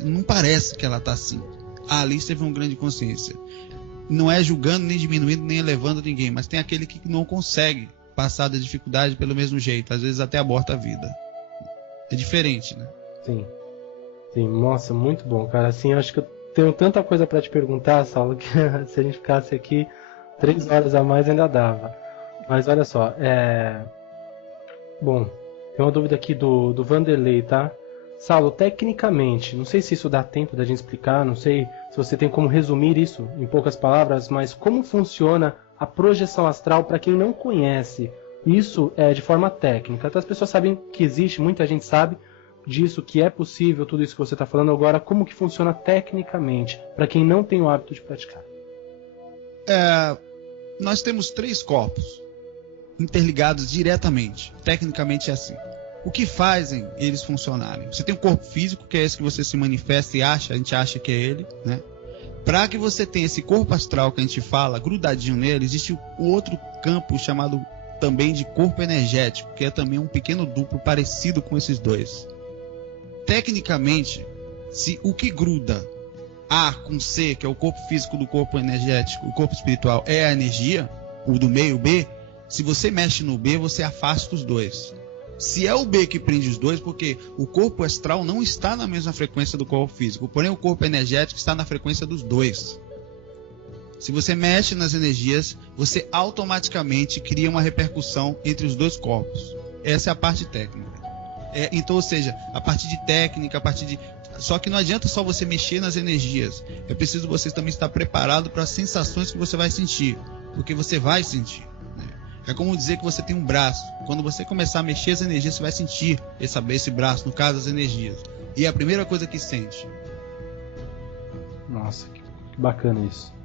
Não parece que ela está assim. Ali teve uma grande consciência. Não é julgando, nem diminuindo, nem elevando ninguém. Mas tem aquele que não consegue passar da dificuldade pelo mesmo jeito. Às vezes até aborta a vida. É diferente, né? Sim. Sim, nossa, muito bom, cara. Assim, eu acho que eu tenho tanta coisa para te perguntar, Saulo, que se a gente ficasse aqui 3 horas a mais ainda dava. Mas olha só, Bom, tem uma dúvida aqui do Vanderlei, tá? Saulo, tecnicamente, não sei se isso dá tempo da gente explicar, não sei se você tem como resumir isso em poucas palavras, mas como funciona a projeção astral para quem não conhece isso de forma técnica? Até as pessoas sabem que existe, muita gente sabe disso, que é possível, tudo isso que você está falando agora, como que funciona tecnicamente para quem não tem o hábito de praticar? Nós temos 3 corpos interligados diretamente. Tecnicamente é assim. O que fazem eles funcionarem? Você tem o corpo físico, que é esse que você se manifesta e a gente acha que é ele, né? Para que você tenha esse corpo astral que a gente fala, grudadinho nele, existe o outro campo chamado também de corpo energético, que é também um pequeno duplo parecido com esses dois. Tecnicamente, se o que gruda A com C, que é o corpo físico do corpo energético, o corpo espiritual, é a energia, o do meio, B, se você mexe no B, você afasta os dois. Se é o B que prende os dois, porque o corpo astral não está na mesma frequência do corpo físico, porém o corpo energético está na frequência dos dois. Se você mexe nas energias, você automaticamente cria uma repercussão entre os dois corpos. Essa é a parte técnica. Então, ou seja, a parte de técnica, Só que não adianta só você mexer nas energias. É preciso você também estar preparado para as sensações que você vai sentir. Porque você vai sentir. É como dizer que você tem um braço. Quando você começar a mexer as energias, você vai sentir esse braço, no caso, as energias. E é a primeira coisa que sente. Nossa, que bacana isso.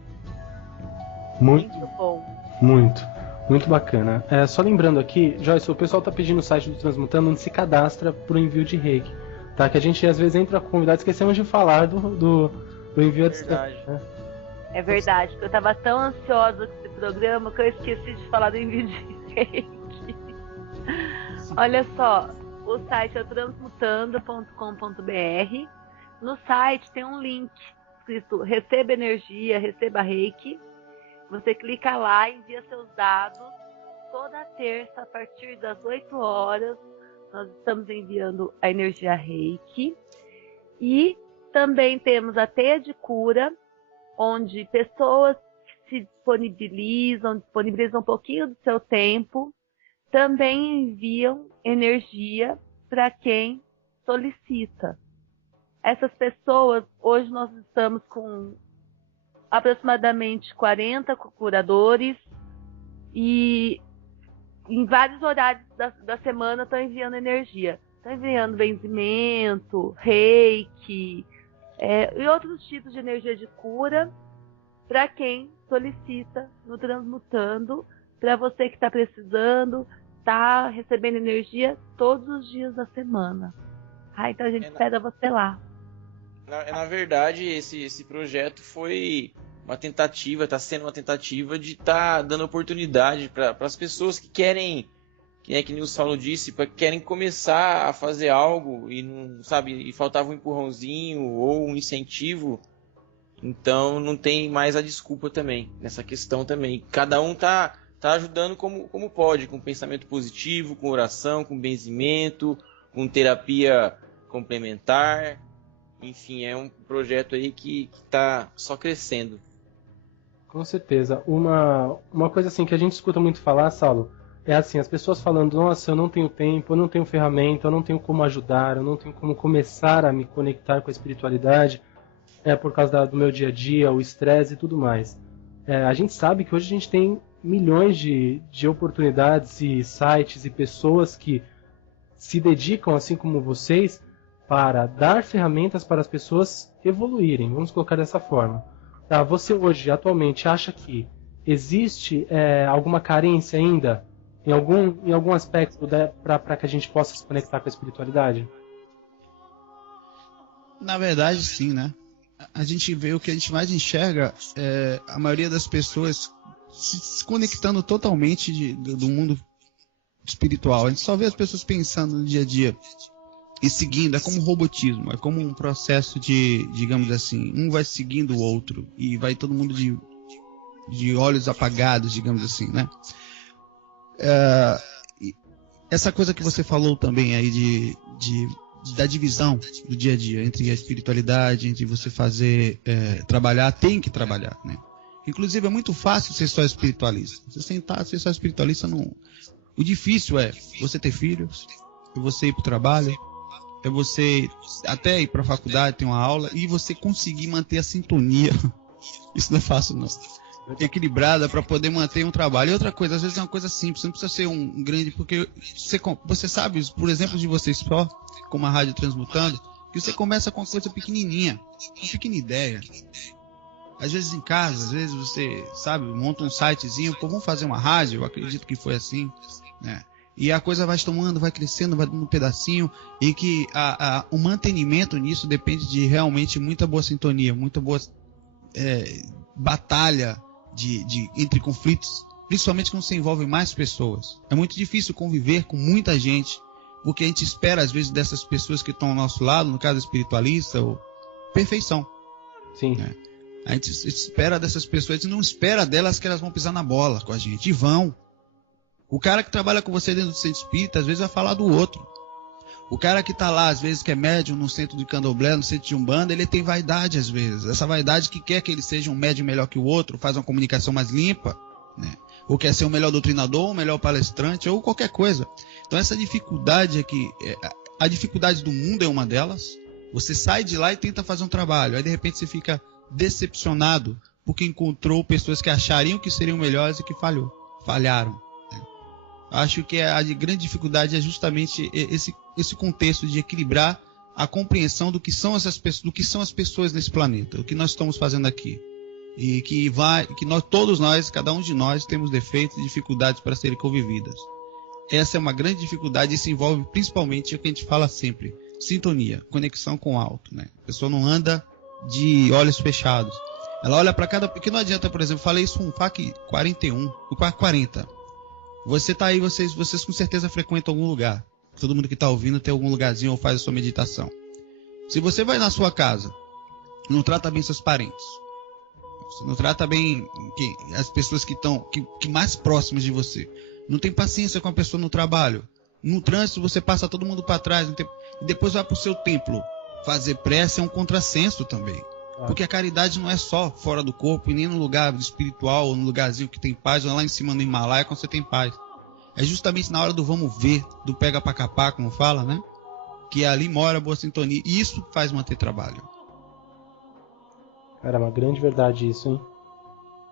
Muito bom. Muito bacana. Só lembrando aqui, Joyce, o pessoal está pedindo no site do Transmutando onde se cadastra para o envio de reiki. Tá? Que a gente às vezes entra com convidados, esquecemos de falar do envio a distância. É verdade, porque eu estava tão ansiosa com esse programa que eu esqueci de falar do envio de reiki. Olha só, o site é transmutando.com.br. No site tem um link escrito Receba Energia, Receba Reiki. Você clica lá e envia seus dados. Toda terça, a partir das 8 horas, nós estamos enviando a energia Reiki. E também temos a Teia de Cura, onde pessoas se disponibilizam um pouquinho do seu tempo, também enviam energia para quem solicita. Essas pessoas, hoje nós estamos com aproximadamente 40 curadores e em vários horários da semana estão enviando energia. Estão enviando benzimento, reiki e outros tipos de energia de cura para quem solicita no Transmutando, para você que está precisando, está recebendo energia todos os dias da semana. Então a gente espera você lá. Na verdade, esse projeto foi uma tentativa, está sendo uma tentativa de estar dando oportunidade para as pessoas que querem, que nem o Saulo disse, querem começar a fazer algo e não sabe, e faltava um empurrãozinho ou um incentivo. Então não tem mais a desculpa também nessa questão também. Cada um tá ajudando como pode, com pensamento positivo, com oração, com benzimento, com terapia complementar. Enfim, é um projeto aí que tá só crescendo. Com certeza. Uma coisa assim que a gente escuta muito falar, Saulo, é assim, as pessoas falando, nossa, eu não tenho tempo, eu não tenho ferramenta, eu não tenho como ajudar, eu não tenho como começar a me conectar com a espiritualidade, por causa do meu dia a dia, o estresse e tudo mais. A gente sabe que hoje a gente tem milhões de oportunidades e sites e pessoas que se dedicam, assim como vocês, para dar ferramentas para as pessoas evoluírem, vamos colocar dessa forma. Você hoje, atualmente, acha que existe alguma carência ainda em algum aspecto para que a gente possa se conectar com a espiritualidade? Na verdade, sim, né? A gente vê o que a gente mais enxerga a maioria das pessoas se conectando totalmente do mundo espiritual. A gente só vê as pessoas pensando no dia a dia e seguindo, é como um robotismo, é como um processo de, digamos assim, um vai seguindo o outro e vai todo mundo de olhos apagados, digamos assim, né? Essa coisa que você falou também aí da divisão do dia a dia entre a espiritualidade, entre você fazer, trabalhar, tem que trabalhar, né? Inclusive é muito fácil ser só espiritualista. Você sentar, ser só espiritualista, não. O difícil é você ter filhos, é você ir para o trabalho, é você até ir para a faculdade, ter uma aula e você conseguir manter a sintonia. Isso não é fácil, não. Equilibrada para poder manter um trabalho. E outra coisa, às vezes é uma coisa simples, não precisa ser um grande, porque você sabe, por exemplo, de vocês só, como a Rádio Transmutando, que você começa com uma coisa pequenininha, uma pequena ideia. Às vezes em casa, às vezes você, sabe, monta um sitezinho, pô, vamos fazer uma rádio, eu acredito que foi assim, né? E a coisa vai tomando, vai crescendo, vai dando um pedacinho, e que o mantenimento nisso depende de realmente muita boa sintonia, muita boa batalha entre conflitos, principalmente quando você envolve mais pessoas. É muito difícil conviver com muita gente, porque a gente espera às vezes dessas pessoas que estão ao nosso lado, no caso espiritualista, perfeição. Sim. Né? A gente espera dessas pessoas, a gente não espera delas que elas vão pisar na bola com a gente, e vão. O cara que trabalha com você dentro do centro espírita, às vezes vai falar do outro. O cara que está lá, às vezes, que é médium no centro de candomblé, no centro de umbanda, ele tem vaidade, às vezes. Essa vaidade que quer que ele seja um médium melhor que o outro, faz uma comunicação mais limpa, né? Ou quer ser um melhor doutrinador, um melhor palestrante, ou qualquer coisa. Então essa dificuldade aqui, a dificuldade do mundo é uma delas. Você sai de lá e tenta fazer um trabalho, aí de repente você fica decepcionado, porque encontrou pessoas que achariam que seriam melhores e que falharam. Acho que a grande dificuldade é justamente esse contexto de equilibrar a compreensão do que são as pessoas nesse planeta, o que nós estamos fazendo aqui. E que todos nós, cada um de nós, temos defeitos e dificuldades para serem convividas. Essa é uma grande dificuldade e se envolve principalmente o que a gente fala sempre: sintonia, conexão com o alto, né? A pessoa não anda de olhos fechados. Ela olha para cada... Porque não adianta, por exemplo, falei isso no FAC 41, no FAC 40. Você tá aí, vocês com certeza frequentam algum lugar. Todo mundo que está ouvindo tem algum lugarzinho ou faz a sua meditação. Se você vai na sua casa, não trata bem seus parentes, você não trata bem as pessoas que estão mais próximas de você, não tem paciência com a pessoa no trabalho, no trânsito você passa todo mundo para trás, e depois vai para o seu templo fazer prece, é um contrassenso também. Porque a caridade não é só fora do corpo e nem no lugar espiritual ou no lugarzinho que tem paz, ou lá em cima no Himalaia quando você tem paz. É justamente na hora do vamos ver, do pega pra capar, como fala, né? Que ali mora a boa sintonia. E isso faz manter trabalho. Cara, é uma grande verdade isso, hein?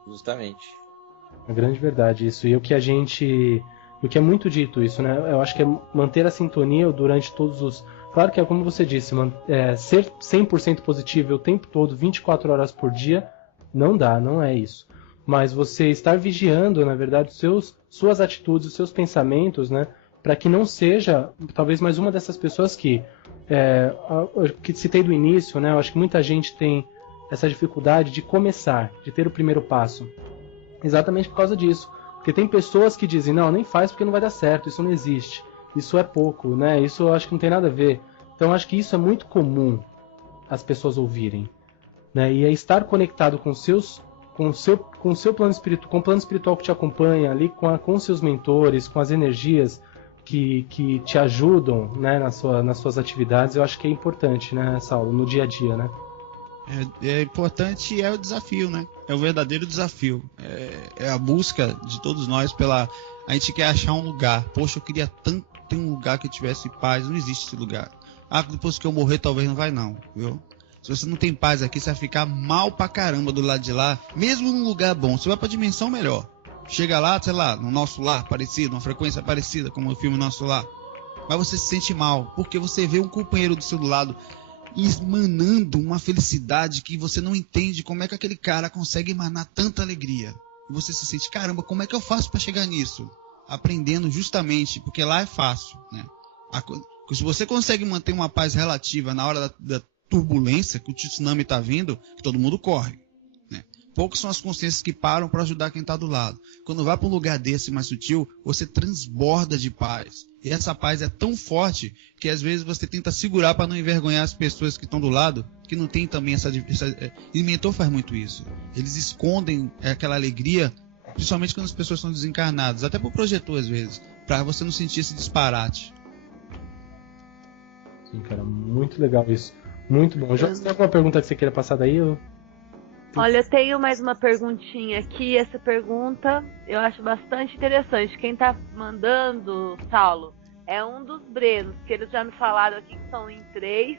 Justamente. Uma grande verdade isso. E o que é muito dito isso, né? Eu acho que é manter a sintonia durante todos os... Claro que é como você disse, ser 100% positivo o tempo todo, 24 horas por dia, não dá, não é isso. Mas você estar vigiando, na verdade, suas atitudes, os seus pensamentos, né? Para que não seja, talvez, mais uma dessas pessoas que citei do início, né? Eu acho que muita gente tem essa dificuldade de começar, de ter o primeiro passo. Exatamente por causa disso. Porque tem pessoas que dizem, não, nem faz porque não vai dar certo, isso não existe. Isso é pouco, né? Isso eu acho que não tem nada a ver. Então eu acho que isso é muito comum as pessoas ouvirem, né? E é estar conectado com o seu plano espiritual, com o plano espiritual que te acompanha ali, com seus mentores, com as energias que te ajudam, né, nas suas atividades. Eu acho que é importante, né, Saulo, no dia a dia, né? É importante e é o desafio, né? É o verdadeiro desafio. É a busca de todos nós a gente quer achar um lugar. Poxa, eu queria tanto ter um lugar que tivesse paz. Não existe esse lugar. Depois que eu morrer, talvez não vai não, viu? Se você não tem paz aqui, você vai ficar mal pra caramba do lado de lá. Mesmo num lugar bom, você vai pra dimensão melhor. Chega lá, sei lá, no Nosso Lar parecido, uma frequência parecida, como o filme Nosso Lar. Mas você se sente mal, porque você vê um companheiro do seu lado emanando uma felicidade que você não entende como é que aquele cara consegue emanar tanta alegria. E você se sente, caramba, como é que eu faço pra chegar nisso? Aprendendo justamente, porque lá é fácil, né? Se você consegue manter uma paz relativa na hora turbulência, que o tsunami está vindo, que todo mundo corre. Né? Poucas são as consciências que param para ajudar quem está do lado. Quando vai para um lugar desse mais sutil, você transborda de paz. E essa paz é tão forte que às vezes você tenta segurar para não envergonhar as pessoas que estão do lado, que não tem também essa... E o mentor faz muito isso. Eles escondem aquela alegria, principalmente quando as pessoas estão desencarnadas, até pro projetor às vezes, para você não sentir esse disparate. Sim, cara, muito legal isso. Muito bom. Já tem alguma pergunta que você queira passar daí? Olha, eu tenho mais uma perguntinha aqui. Essa pergunta eu acho bastante interessante. Quem tá mandando, Saulo, é um dos Brenos, que eles já me falaram aqui que são em 3.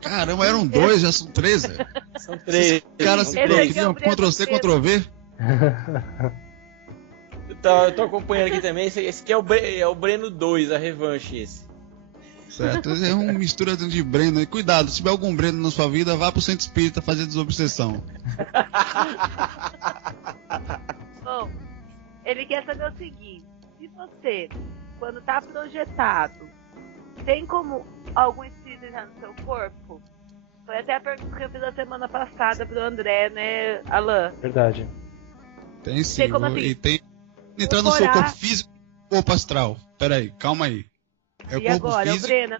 Caramba, eram 2, já são 3, velho. São 3. Os caras se criam Ctrl-C, Ctrl-V. Eu tô acompanhando aqui também. Esse aqui é o Breno 2, a revanche esse. Certo, é uma mistura de Breno. E cuidado, se tiver algum Breno na sua vida, vá pro centro espírita fazer desobsessão. Bom, ele quer saber o seguinte: se você, quando tá projetado, tem como algum espírito já no seu corpo? Foi até a pergunta que eu fiz a semana passada pro André, né, Alan? Verdade. Tem sim. Tem como assim, e tem entrar no seu corpo físico e corpo astral. Pera aí, calma aí. É o e corpo agora, físico o Breno?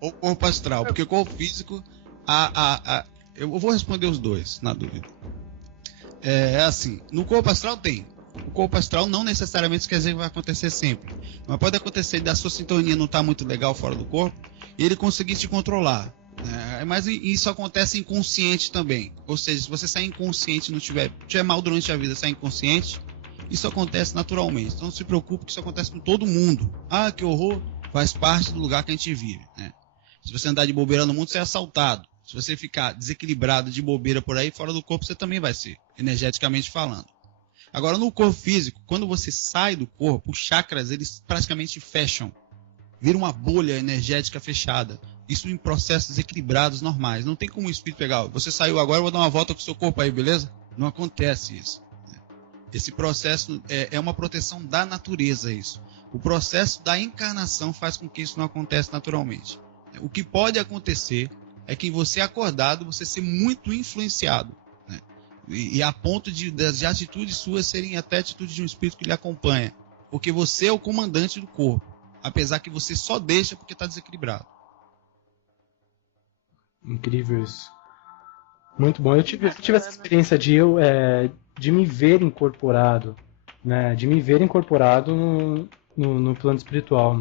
ou corpo astral? Porque o corpo físico, eu vou responder os dois, na dúvida. É assim, no corpo astral tem. O corpo astral não necessariamente quer dizer que vai acontecer sempre. Mas pode acontecer da sua sintonia não estar muito legal fora do corpo e ele conseguir te controlar. Mas isso acontece inconsciente também. Ou seja, se você sair inconsciente e não tiver mal durante a vida, sair inconsciente, isso acontece naturalmente. Então não se preocupe que isso acontece com todo mundo. Ah, que horror! Faz parte do lugar que a gente vive. Né? Se você andar de bobeira no mundo, você é assaltado. Se você ficar desequilibrado de bobeira por aí, fora do corpo, você também vai ser, energeticamente falando. Agora, no corpo físico, quando você sai do corpo, os chakras, eles praticamente fecham. Vira uma bolha energética fechada. Isso em processos equilibrados normais. Não tem como o espírito pegar, você saiu agora, eu vou dar uma volta com o seu corpo aí, beleza? Não acontece isso. Esse processo é uma proteção da natureza, isso. O processo da encarnação faz com que isso não aconteça naturalmente. O que pode acontecer é que você acordado, você ser muito influenciado. Né? E a ponto de atitudes suas serem até atitudes de um espírito que lhe acompanha. Porque você é o comandante do corpo. Apesar que você só deixa porque está desequilibrado. Incrível isso. Muito bom. Eu tive essa experiência de me ver incorporado. Né? De me ver incorporado no plano espiritual,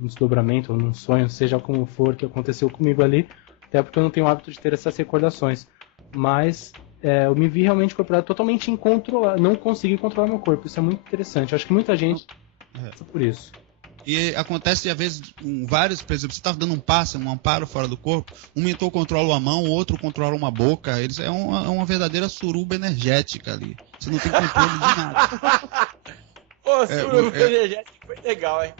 num desdobramento ou num sonho, seja como for que aconteceu comigo ali, até porque eu não tenho o hábito de ter essas recordações, mas eu me vi realmente incorporado totalmente incontrolável, não consegui controlar meu corpo, isso é muito interessante, eu acho que muita gente passa por isso. E acontece às vezes com vários, por exemplo, você está dando um passo, um amparo fora do corpo, um mentor controla uma mão, o outro controla uma boca, é uma verdadeira suruba energética ali, você não tem controle de nada. Pô, suruba energética foi legal, hein?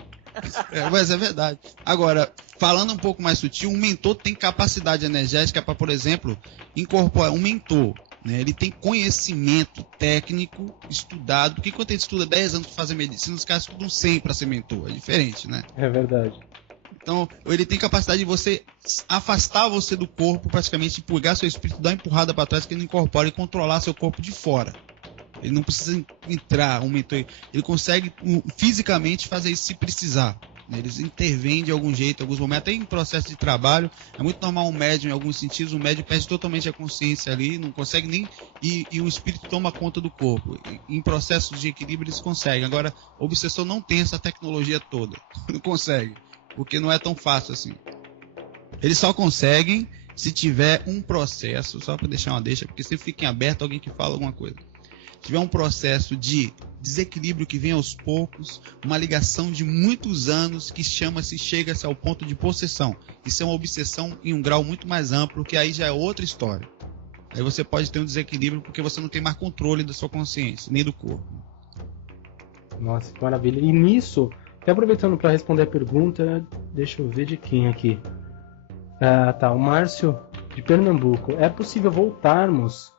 Mas é verdade. Agora, falando um pouco mais sutil, um mentor tem capacidade energética para, por exemplo, incorporar um mentor. Né? Ele tem conhecimento técnico estudado, porque quando a gente estuda 10 anos para fazer medicina, os caras estudam 100 para ser mentor. É diferente, né? É verdade. Então, ele tem capacidade de você afastar você do corpo, praticamente, pegar seu espírito, dar uma empurrada para trás, que ele não incorpora e controlar seu corpo de fora. Ele não precisa entrar, um mentor. Ele consegue fisicamente fazer isso se precisar. Eles intervêm de algum jeito, em alguns momentos, até em processo de trabalho. É muito normal um médium, em alguns sentidos, um médium perde totalmente a consciência ali, não consegue nem. E o espírito toma conta do corpo. Em processos de equilíbrio eles conseguem. Agora, o obsessor não tem essa tecnologia toda. Não consegue. Porque não é tão fácil assim. Eles só conseguem se tiver um processo, só para deixar uma deixa, porque sempre fica em aberto alguém que fala alguma coisa. Se tiver um processo de desequilíbrio que vem aos poucos, uma ligação de muitos anos que chega-se ao ponto de possessão. Isso é uma obsessão em um grau muito mais amplo, que aí já é outra história. Aí você pode ter um desequilíbrio porque você não tem mais controle da sua consciência, nem do corpo. Nossa, que maravilha. E nisso, até aproveitando para responder a pergunta, deixa eu ver de quem aqui. O Márcio de Pernambuco. É possível voltarmos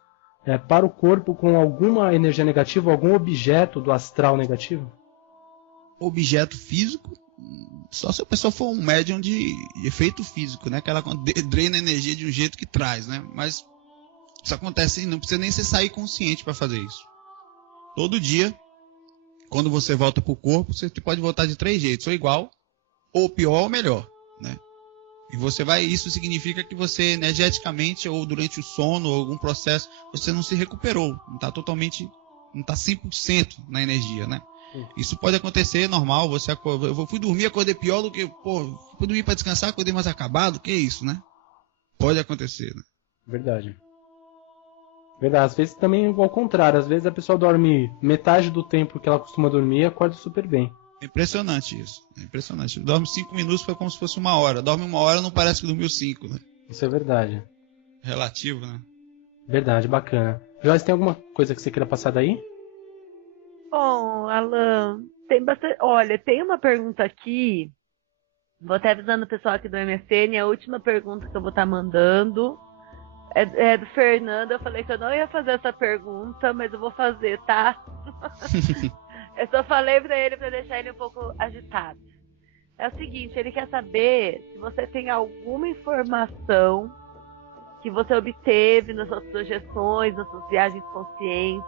para o corpo com alguma energia negativa, algum objeto do astral negativo? Objeto físico Só se a pessoa for um médium de efeito físico, né? Que ela drena a energia de um jeito que traz, né? Mas isso acontece, não precisa nem você sair consciente para fazer isso. Todo dia, quando você volta para o corpo, você pode voltar de 3 jeitos, ou igual, ou pior, ou melhor, né? E isso significa que você energeticamente, ou durante o sono, ou algum processo, você não se recuperou, não está 100% na energia, né? Isso pode acontecer, normal, eu fui dormir, acordei pior do que, fui dormir para descansar, acordei mais acabado, que isso, né? Pode acontecer, né? Verdade. Verdade, às vezes também ao contrário, às vezes a pessoa dorme metade do tempo que ela costuma dormir e acorda super bem. É impressionante isso, é impressionante. Dorme 5 minutos, foi como se fosse 1 hora. Dorme 1 hora, não parece que dormiu 5, né? Isso é verdade. Relativo, né? Verdade, bacana. Joyce, tem alguma coisa que você queira passar daí? Bom, Alan, tem bastante. Olha, tem uma pergunta aqui. Vou até avisando o pessoal aqui do MSN, a última pergunta que eu vou estar mandando é do Fernando. Eu falei que eu não ia fazer essa pergunta, mas eu vou fazer, tá? Eu só falei pra ele pra deixar ele um pouco agitado. É o seguinte, ele quer saber se você tem alguma informação que você obteve nas suas projeções, nas suas viagens conscientes,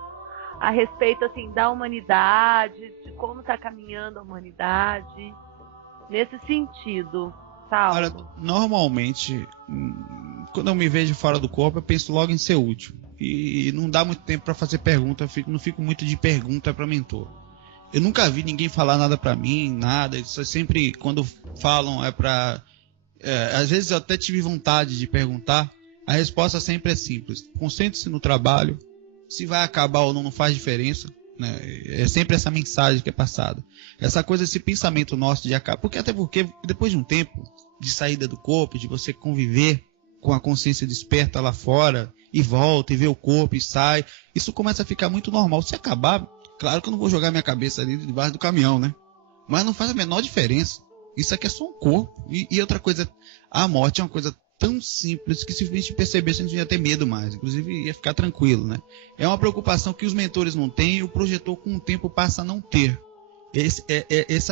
a respeito, assim, da humanidade, de como está caminhando a humanidade, nesse sentido, Saulo. Olha, normalmente, quando eu me vejo fora do corpo, eu penso logo em ser útil. E não dá muito tempo para fazer pergunta, não fico muito de pergunta para mentor. Eu nunca vi ninguém falar nada para mim, nada. Isso é sempre, quando falam, às vezes eu até tive vontade de perguntar, a resposta sempre é simples. Concentre-se no trabalho. Se vai acabar ou não faz diferença, né? É sempre essa mensagem que é passada. Essa coisa, esse pensamento nosso de acabar. Porque depois de um tempo de saída do corpo, de você conviver com a consciência desperta lá fora, e volta, e vê o corpo, e sai, isso começa a ficar muito normal. Se acabar, claro que eu não vou jogar minha cabeça ali debaixo do caminhão, né? Mas não faz a menor diferença. Isso aqui é só um corpo. E outra coisa, a morte é uma coisa tão simples que se a gente percebesse, a gente não ia ter medo mais. Inclusive, ia ficar tranquilo, né? É uma preocupação que os mentores não têm e o projetor, com o tempo, passa a não ter.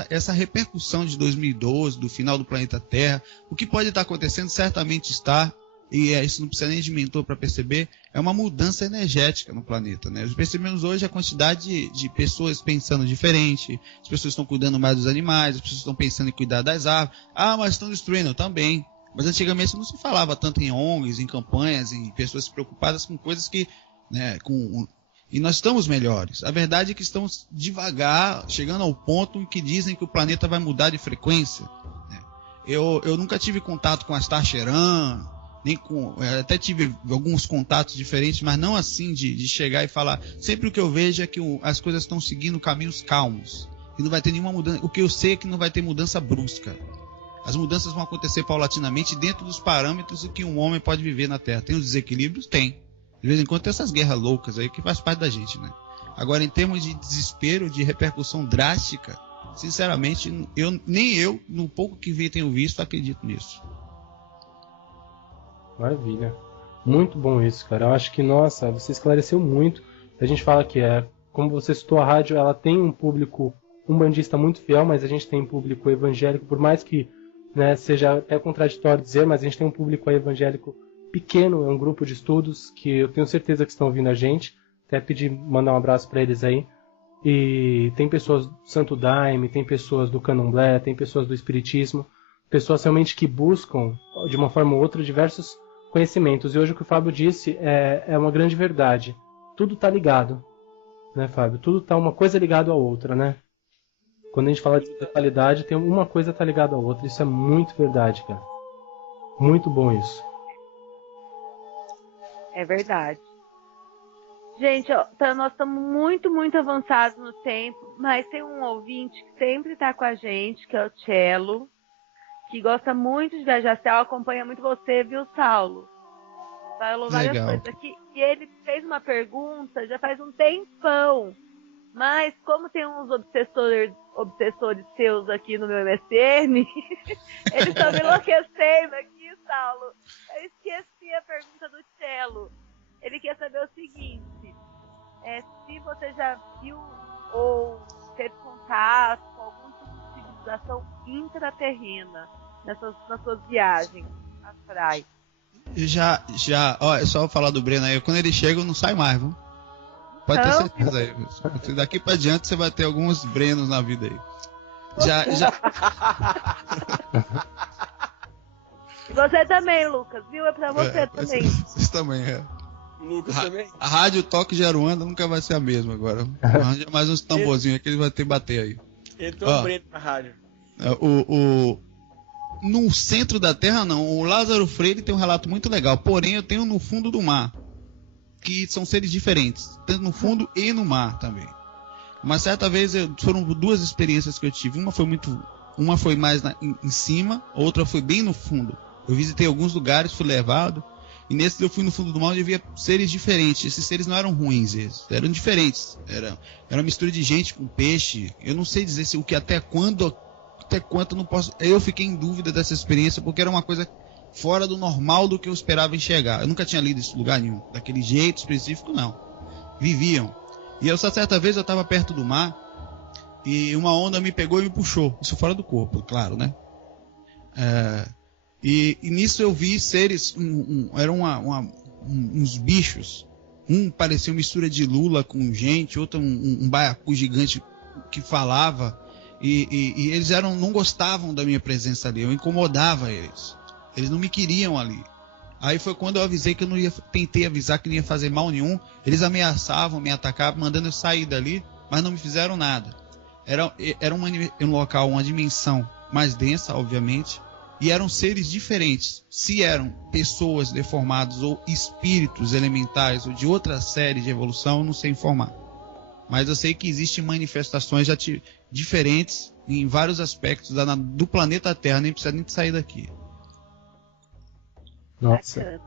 Essa repercussão de 2012, do final do planeta Terra, o que pode estar acontecendo, certamente está, e isso não precisa nem de mentor para perceber, é uma mudança energética no planeta, né? Nós percebemos hoje a quantidade de pessoas pensando diferente, as pessoas estão cuidando mais dos animais, as pessoas estão pensando em cuidar das árvores. Ah, mas estão destruindo também. Mas antigamente não se falava tanto em ONGs, em campanhas, em pessoas preocupadas com coisas que, né, e nós estamos melhores. A verdade é que estamos devagar, chegando ao ponto em que dizem que o planeta vai mudar de frequência, né? Eu nunca tive contato com a Star Cheran, até tive alguns contatos diferentes, mas não assim de chegar e falar. Sempre o que eu vejo é que as coisas estão seguindo caminhos calmos, e não vai ter nenhuma mudança. O que eu sei é que não vai ter mudança brusca. As mudanças vão acontecer paulatinamente dentro dos parâmetros em que um homem pode viver na Terra. Tem os desequilíbrios? Tem. De vez em quando tem essas guerras loucas aí que faz parte da gente, né? Agora, em termos de desespero, de repercussão drástica, sinceramente, nem eu, no pouco que tenho visto, acredito nisso. Maravilha. Muito bom isso, cara. Eu acho que, nossa, você esclareceu muito. A gente fala que, como você citou, a rádio, ela tem um público umbandista muito fiel, mas a gente tem público evangélico, por mais que, né, seja até contraditório dizer, mas a gente tem um público evangélico pequeno, é um grupo de estudos que eu tenho certeza que estão ouvindo a gente. Até pedir, mandar um abraço para eles aí. E tem pessoas do Santo Daime, tem pessoas do Candomblé, tem pessoas do Espiritismo, pessoas realmente que buscam, de uma forma ou outra, diversos conhecimentos. E hoje o que o Fábio disse é uma grande verdade. Tudo está ligado, né, Fábio? Tudo está uma coisa ligada à outra, né? Quando a gente fala de totalidade, tem uma coisa tá ligada à outra. Isso é muito verdade, cara. Muito bom isso. É verdade. Gente, nós estamos muito, muito avançados no tempo, mas tem um ouvinte que sempre está com a gente, que é o Cello, que gosta muito de viajar. Saulo acompanha muito você, viu, Saulo? Falou várias coisas aqui. E ele fez uma pergunta já faz um tempão. Mas como tem uns obsessores seus aqui no meu MSN, eles estão me enlouquecendo aqui, Saulo. Eu esqueci a pergunta do Cello. Ele quer saber o seguinte, se você já viu ou teve contato com algum tipo de civilização intraterrena nas suas viagens astrais? Já, ó, é só falar do Breno aí. Quando ele chega, eu não sai mais, viu? Pode ter certeza aí. Daqui pra diante você vai ter alguns Brenos na vida aí. Já. Você também, Lucas, viu? É pra você também. Vocês também, é. Lucas também? A Rádio Toque de Aruanda nunca vai ser a mesma agora. Arranja mais uns tamborzinhos aí que ele vai ter que bater aí. Entrou o Breno na rádio. No centro da Terra, não. O Lázaro Freire tem um relato muito legal. Porém, eu tenho no fundo do mar. Que são seres diferentes. Tanto no fundo e no mar também. Uma certa vez, foram duas experiências que eu tive. Uma foi mais em cima, outra foi bem no fundo. Eu visitei alguns lugares, fui levado. E nesse eu fui no fundo do mar onde eu via seres diferentes. Esses seres não eram ruins, eram diferentes. Era uma mistura de gente com peixe. Eu não sei dizer se o que até quanto não posso. Eu fiquei em dúvida dessa experiência porque era uma coisa fora do normal do que eu esperava enxergar. Eu nunca tinha lido isso em lugar nenhum. Daquele jeito específico, não. Viviam. E eu, certa vez, eu estava perto do mar e uma onda me pegou e me puxou. Isso fora do corpo, claro, né? E nisso eu vi seres, eram uns bichos. Um parecia uma mistura de lula com gente, outro um baiacu gigante que falava. E eles não gostavam da minha presença ali, eu incomodava eles. Eles não me queriam ali. Aí foi quando eu avisei que eu não ia, tentei avisar que não ia fazer mal nenhum. Eles ameaçavam, me atacavam, mandando eu sair dali, mas não me fizeram nada. Era um local, uma dimensão mais densa, obviamente, e eram seres diferentes. Se eram pessoas deformadas ou espíritos elementais ou de outra série de evolução, eu não sei informar. Mas eu sei que existem manifestações diferentes em vários aspectos do planeta Terra, nem precisa nem sair daqui. Nossa,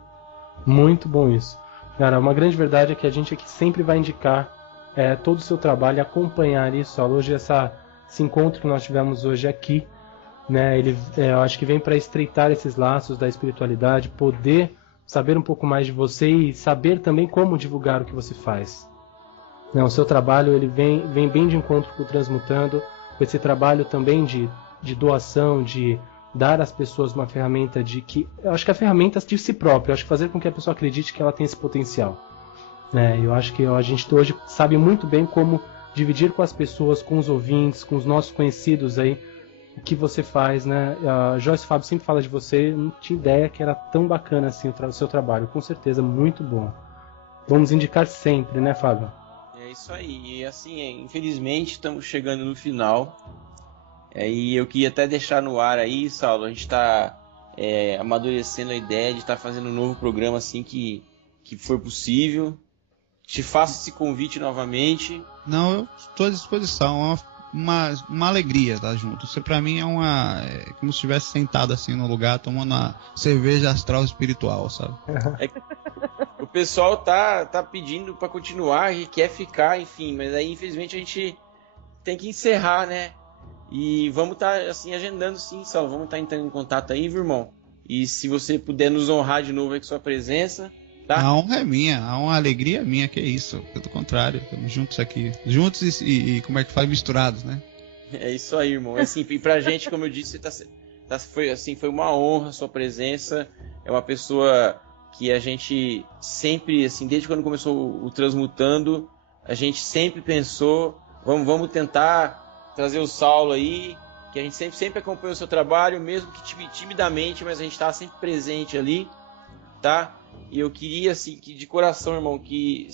muito bom isso. Cara, uma grande verdade é que a gente aqui sempre vai indicar todo o seu trabalho, acompanhar isso. Hoje esse encontro que nós tivemos hoje aqui, né, eu acho que vem para estreitar esses laços da espiritualidade, poder saber um pouco mais de você e saber também como divulgar o que você faz. Né, o seu trabalho ele vem bem de encontro com o Transmutando, com esse trabalho também de doação, de dar às pessoas uma ferramenta eu acho que a ferramenta de si própria, eu acho que fazer com que a pessoa acredite que ela tem esse potencial. Eu acho que a gente hoje sabe muito bem como dividir com as pessoas, com os ouvintes, com os nossos conhecidos aí, o que você faz, né? A Joyce Fábio sempre fala de você, não tinha ideia que era tão bacana assim o seu trabalho, com certeza, muito bom. Vamos indicar sempre, né, Fábio? É isso aí, e assim, infelizmente estamos chegando no final. E eu queria até deixar no ar aí, Saulo, a gente está amadurecendo a ideia de estar fazendo um novo programa assim que for possível. Te faço esse convite novamente. Não, eu estou à disposição, uma alegria estar junto. Isso para mim é como se estivesse sentado assim no lugar, tomando uma cerveja astral espiritual, sabe? O pessoal tá pedindo para continuar e quer ficar, enfim, mas aí infelizmente a gente tem que encerrar, né? E vamos estar assim agendando sim, Saulo. Vamos estar entrando em contato aí, viu, irmão? E se você puder nos honrar de novo aí com sua presença, tá? A honra é minha, a honra, a alegria é minha, que é isso. Pelo contrário, estamos juntos aqui. Juntos e como é que faz, misturados, né? É isso aí, irmão. Assim, e pra gente, como eu disse, foi uma honra a sua presença. É uma pessoa que a gente sempre, assim, desde quando começou o Transmutando, a gente sempre pensou, vamos tentar trazer o Saulo aí, que a gente sempre acompanha o seu trabalho, mesmo que timidamente, mas a gente está sempre presente ali, tá? E eu queria, assim, que de coração, irmão, que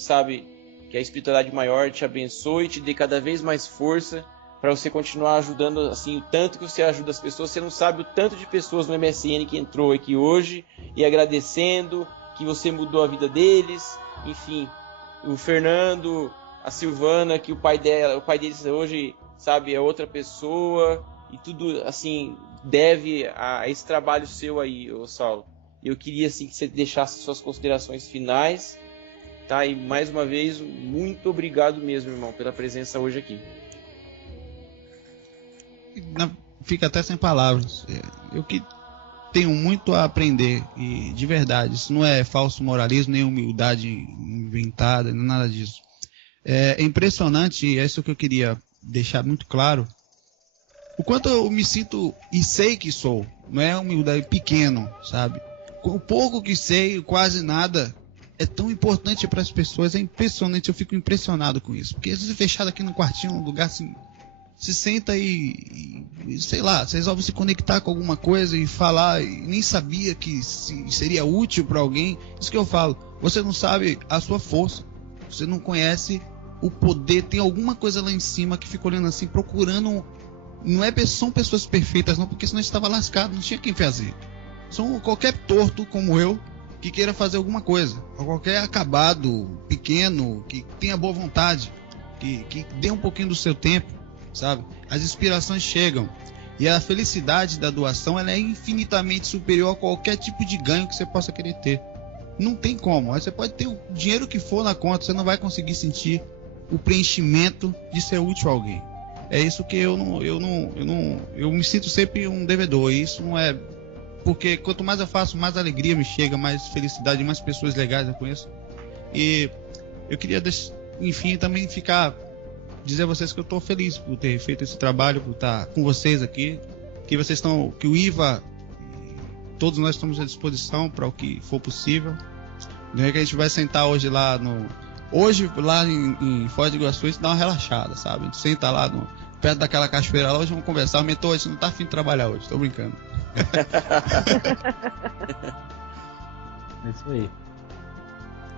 a espiritualidade maior te abençoe, te dê cada vez mais força para você continuar ajudando, assim, o tanto que você ajuda as pessoas. Você não sabe o tanto de pessoas no MSN que entrou aqui hoje e agradecendo que você mudou a vida deles, enfim, o Fernando, a Silvana, que o pai deles hoje, sabe, é outra pessoa, e tudo, assim, deve a esse trabalho seu aí, ô Saulo. Eu queria, assim, que você deixasse suas considerações finais, tá? E, mais uma vez, muito obrigado mesmo, irmão, pela presença hoje aqui. Fica até sem palavras. Eu que tenho muito a aprender, e de verdade, isso não é falso moralismo, nem humildade inventada, nem nada disso. É impressionante, é isso que eu queria deixar muito claro, o quanto eu me sinto e sei que sou. Não é humildade pequeno, sabe? O pouco que sei, quase nada, é tão importante para as pessoas. É impressionante, eu fico impressionado com isso. Porque às vezes fechado aqui no quartinho, num lugar assim, se senta e sei lá, você resolve se conectar com alguma coisa e falar, e nem sabia que seria útil para alguém. Isso que eu falo, você não sabe a sua força, você não conhece o poder, tem alguma coisa lá em cima que fica olhando assim, procurando. São pessoas perfeitas não, porque senão estava lascado, não tinha quem fazer. São qualquer torto como eu que queira fazer alguma coisa, ou qualquer acabado pequeno que tenha boa vontade, que dê um pouquinho do seu tempo, sabe? As inspirações chegam e a felicidade da doação, ela é infinitamente superior a qualquer tipo de ganho que você possa querer ter. Não tem como. Você pode ter o dinheiro que for na conta, você não vai conseguir sentir o preenchimento de ser útil a alguém. É isso que eu me sinto sempre um devedor. E isso não é porque quanto mais eu faço, mais alegria me chega, mais felicidade, mais pessoas legais eu conheço. E eu queria, enfim, também dizer a vocês que eu estou feliz por ter feito esse trabalho, por estar com vocês aqui, que o IVA, todos nós estamos à disposição para o que for possível. Que a gente vai sentar hoje lá em Foz do Iguaçu, a gente dá uma relaxada, sabe? A gente senta lá perto daquela cachoeira lá, hoje vamos conversar. O mentor, a gente não tá afim de trabalhar hoje, tô brincando. É isso aí.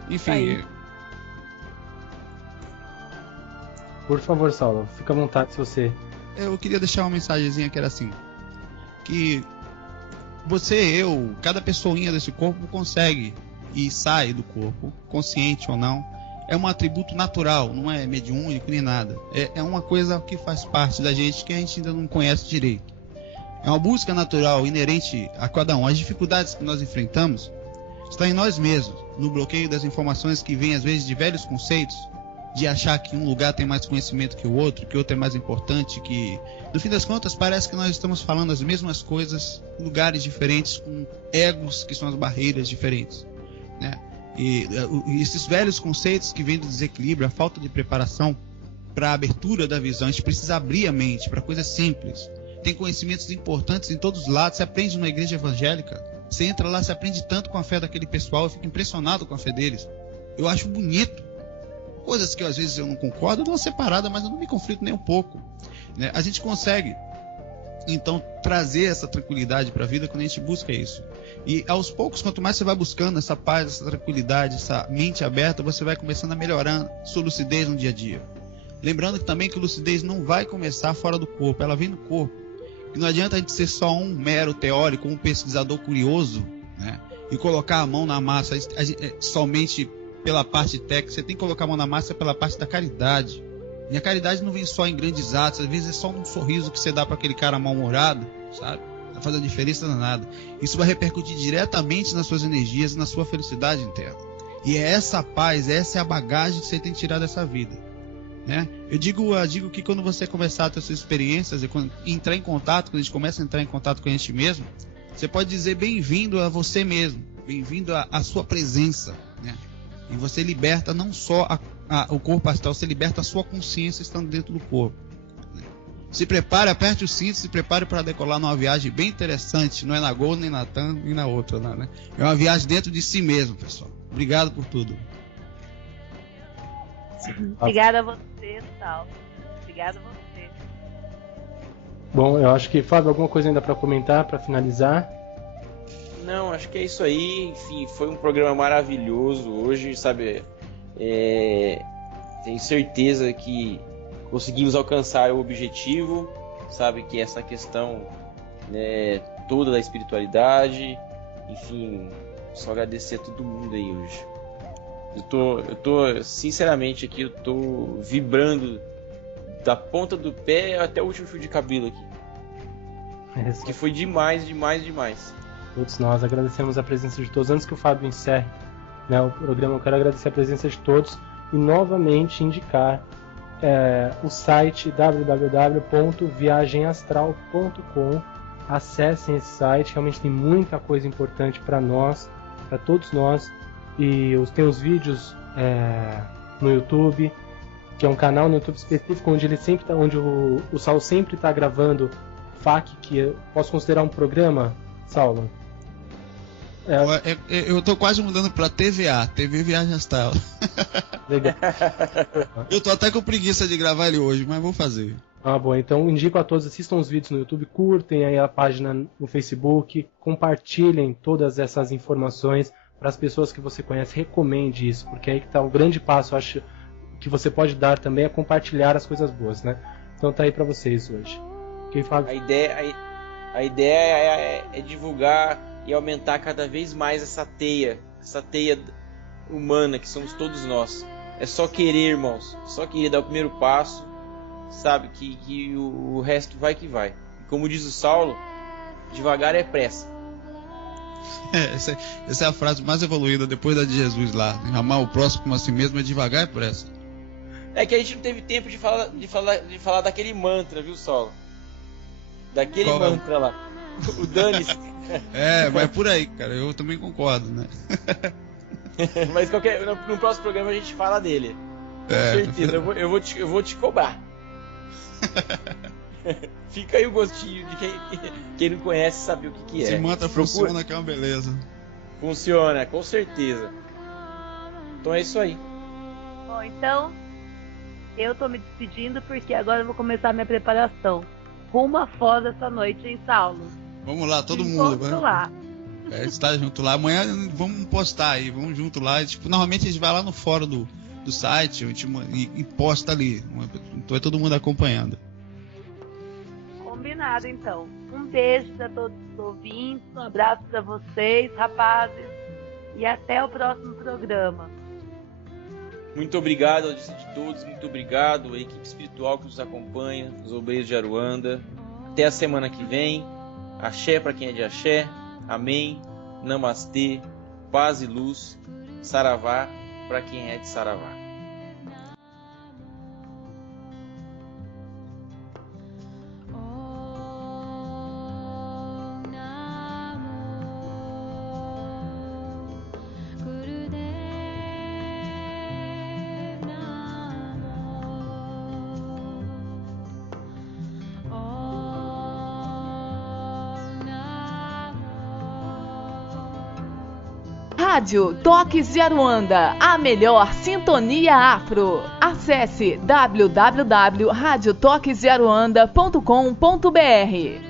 Enfim. Por favor, Saulo, fica à vontade se você... Eu queria deixar uma mensagenzinha que era assim, que cada pessoinha desse corpo consegue e sai do corpo, consciente ou não. É um atributo natural, não é mediúnico nem nada. É uma coisa que faz parte da gente que a gente ainda não conhece direito. É uma busca natural, inerente a cada um. As dificuldades que nós enfrentamos estão em nós mesmos, no bloqueio das informações que vêm às vezes de velhos conceitos, de achar que um lugar tem mais conhecimento que o outro é mais importante, que no fim das contas parece que nós estamos falando as mesmas coisas em lugares diferentes, com egos que são as barreiras diferentes, né? E esses velhos conceitos que vêm do desequilíbrio, a falta de preparação para a abertura da visão, a gente precisa abrir a mente para coisas simples. Tem conhecimentos importantes em todos os lados. Você aprende numa igreja evangélica, você entra lá, você aprende tanto com a fé daquele pessoal, eu fico impressionado com a fé deles. Eu acho bonito. Coisas que às vezes eu não concordo, eu dou uma separada, mas eu não me conflito nem um pouco, né? A gente consegue então trazer essa tranquilidade para a vida quando a gente busca isso. E aos poucos, quanto mais você vai buscando essa paz, essa tranquilidade, essa mente aberta, você vai começando a melhorar sua lucidez no dia a dia. Lembrando também que lucidez não vai começar fora do corpo, ela vem no corpo. E não adianta a gente ser só um mero teórico, um pesquisador curioso, né? E colocar a mão na massa somente pela parte técnica. Você tem que colocar a mão na massa pela parte da caridade. E a caridade não vem só em grandes atos, às vezes é só um sorriso que você dá para aquele cara mal-humorado, sabe? Não faz a diferença nada. Isso vai repercutir diretamente nas suas energias e na sua felicidade interna. E é essa paz, essa é a bagagem que você tem que tirar dessa vida, né? Eu digo que quando você começar a ter suas experiências e quando entrar em contato, quando a gente começa a entrar em contato com a gente mesmo, você pode dizer bem-vindo a você mesmo, bem-vindo à sua presença, né? E você liberta não só o corpo astral, você liberta a sua consciência estando dentro do corpo. Se prepare, aperte o cinto, se prepare para decolar numa viagem bem interessante. Não é na Gol, nem na TAM, nem na outra, não, né? É uma viagem dentro de si mesmo, pessoal. Obrigado por tudo. Obrigada a você, Sal. Obrigada a você. Bom, eu acho que, Fábio, alguma coisa ainda para comentar, para finalizar? Não, acho que é isso aí. Enfim, foi um programa maravilhoso hoje, sabe? Tenho certeza que conseguimos alcançar o objetivo, sabe? Que é essa questão, né, toda da espiritualidade. Enfim, só agradecer a todo mundo aí hoje. Eu tô sinceramente aqui, eu tô vibrando da ponta do pé até o último fio de cabelo aqui. Que foi demais, demais, demais. Todos nós agradecemos a presença de todos. Antes que o Fábio encerre, né, o programa, eu quero agradecer a presença de todos e novamente indicar o site www.viagemastral.com. Acessem esse site, realmente tem muita coisa importante para nós, para todos nós. E tem os vídeos no YouTube, que é um canal no YouTube específico onde ele sempre tá, onde o Saulo sempre está gravando FAQ, que eu posso considerar um programa, Saulo? Eu tô quase mudando pra TVA, TV Viagem Astral. Legal. Eu tô até com preguiça de gravar ele hoje, mas vou fazer. Ah, bom, então indico a todos, assistam os vídeos no YouTube, curtem aí a página no Facebook, compartilhem todas essas informações para as pessoas que você conhece, recomende isso, porque aí que tá o grande passo, eu acho, que você pode dar também é compartilhar as coisas boas, né? Então tá aí para vocês hoje. Quem fala... A ideia é divulgar e aumentar cada vez mais essa teia humana que somos todos nós. É só querer, irmãos, só querer dar o primeiro passo, sabe, que o resto vai que vai. E como diz o Saulo, devagar é pressa. Essa é a frase mais evoluída depois da de Jesus lá. Amar o próximo como a si mesmo é devagar é pressa. É que a gente não teve tempo de falar daquele mantra, viu, Saulo? Daquele Qual mantra lá. O dane-se. Mas é por aí, cara. Eu também concordo, né? Mas no próximo programa a gente fala dele. Com certeza. Eu vou te cobrar. Fica aí o gostinho de quem não conhece saber o que é. Esse mantra funciona, que é uma beleza. Funciona, com certeza. Então é isso aí. Bom, então eu tô me despedindo porque agora eu vou começar a minha preparação. Rumo a Foz essa noite, hein, Saulo? Vamos lá, todo mundo. Vamos lá. Está junto lá. Amanhã vamos postar aí, vamos junto lá. Tipo, normalmente a gente vai lá no fórum do site e posta ali. Então é todo mundo acompanhando. Combinado, então. Um beijo para todos os ouvintes, um abraço para vocês, rapazes, e até o próximo programa. Muito obrigado, audiência de todos, muito obrigado à equipe espiritual que nos acompanha, os obreiros de Aruanda. Até a semana que vem. Axé para quem é de axé. Amém. Namastê. Paz e luz. Saravá para quem é de Saravá. Rádio Toques de Aruanda, a melhor sintonia afro. Acesse www.radiotoquesdearuanda.com.br.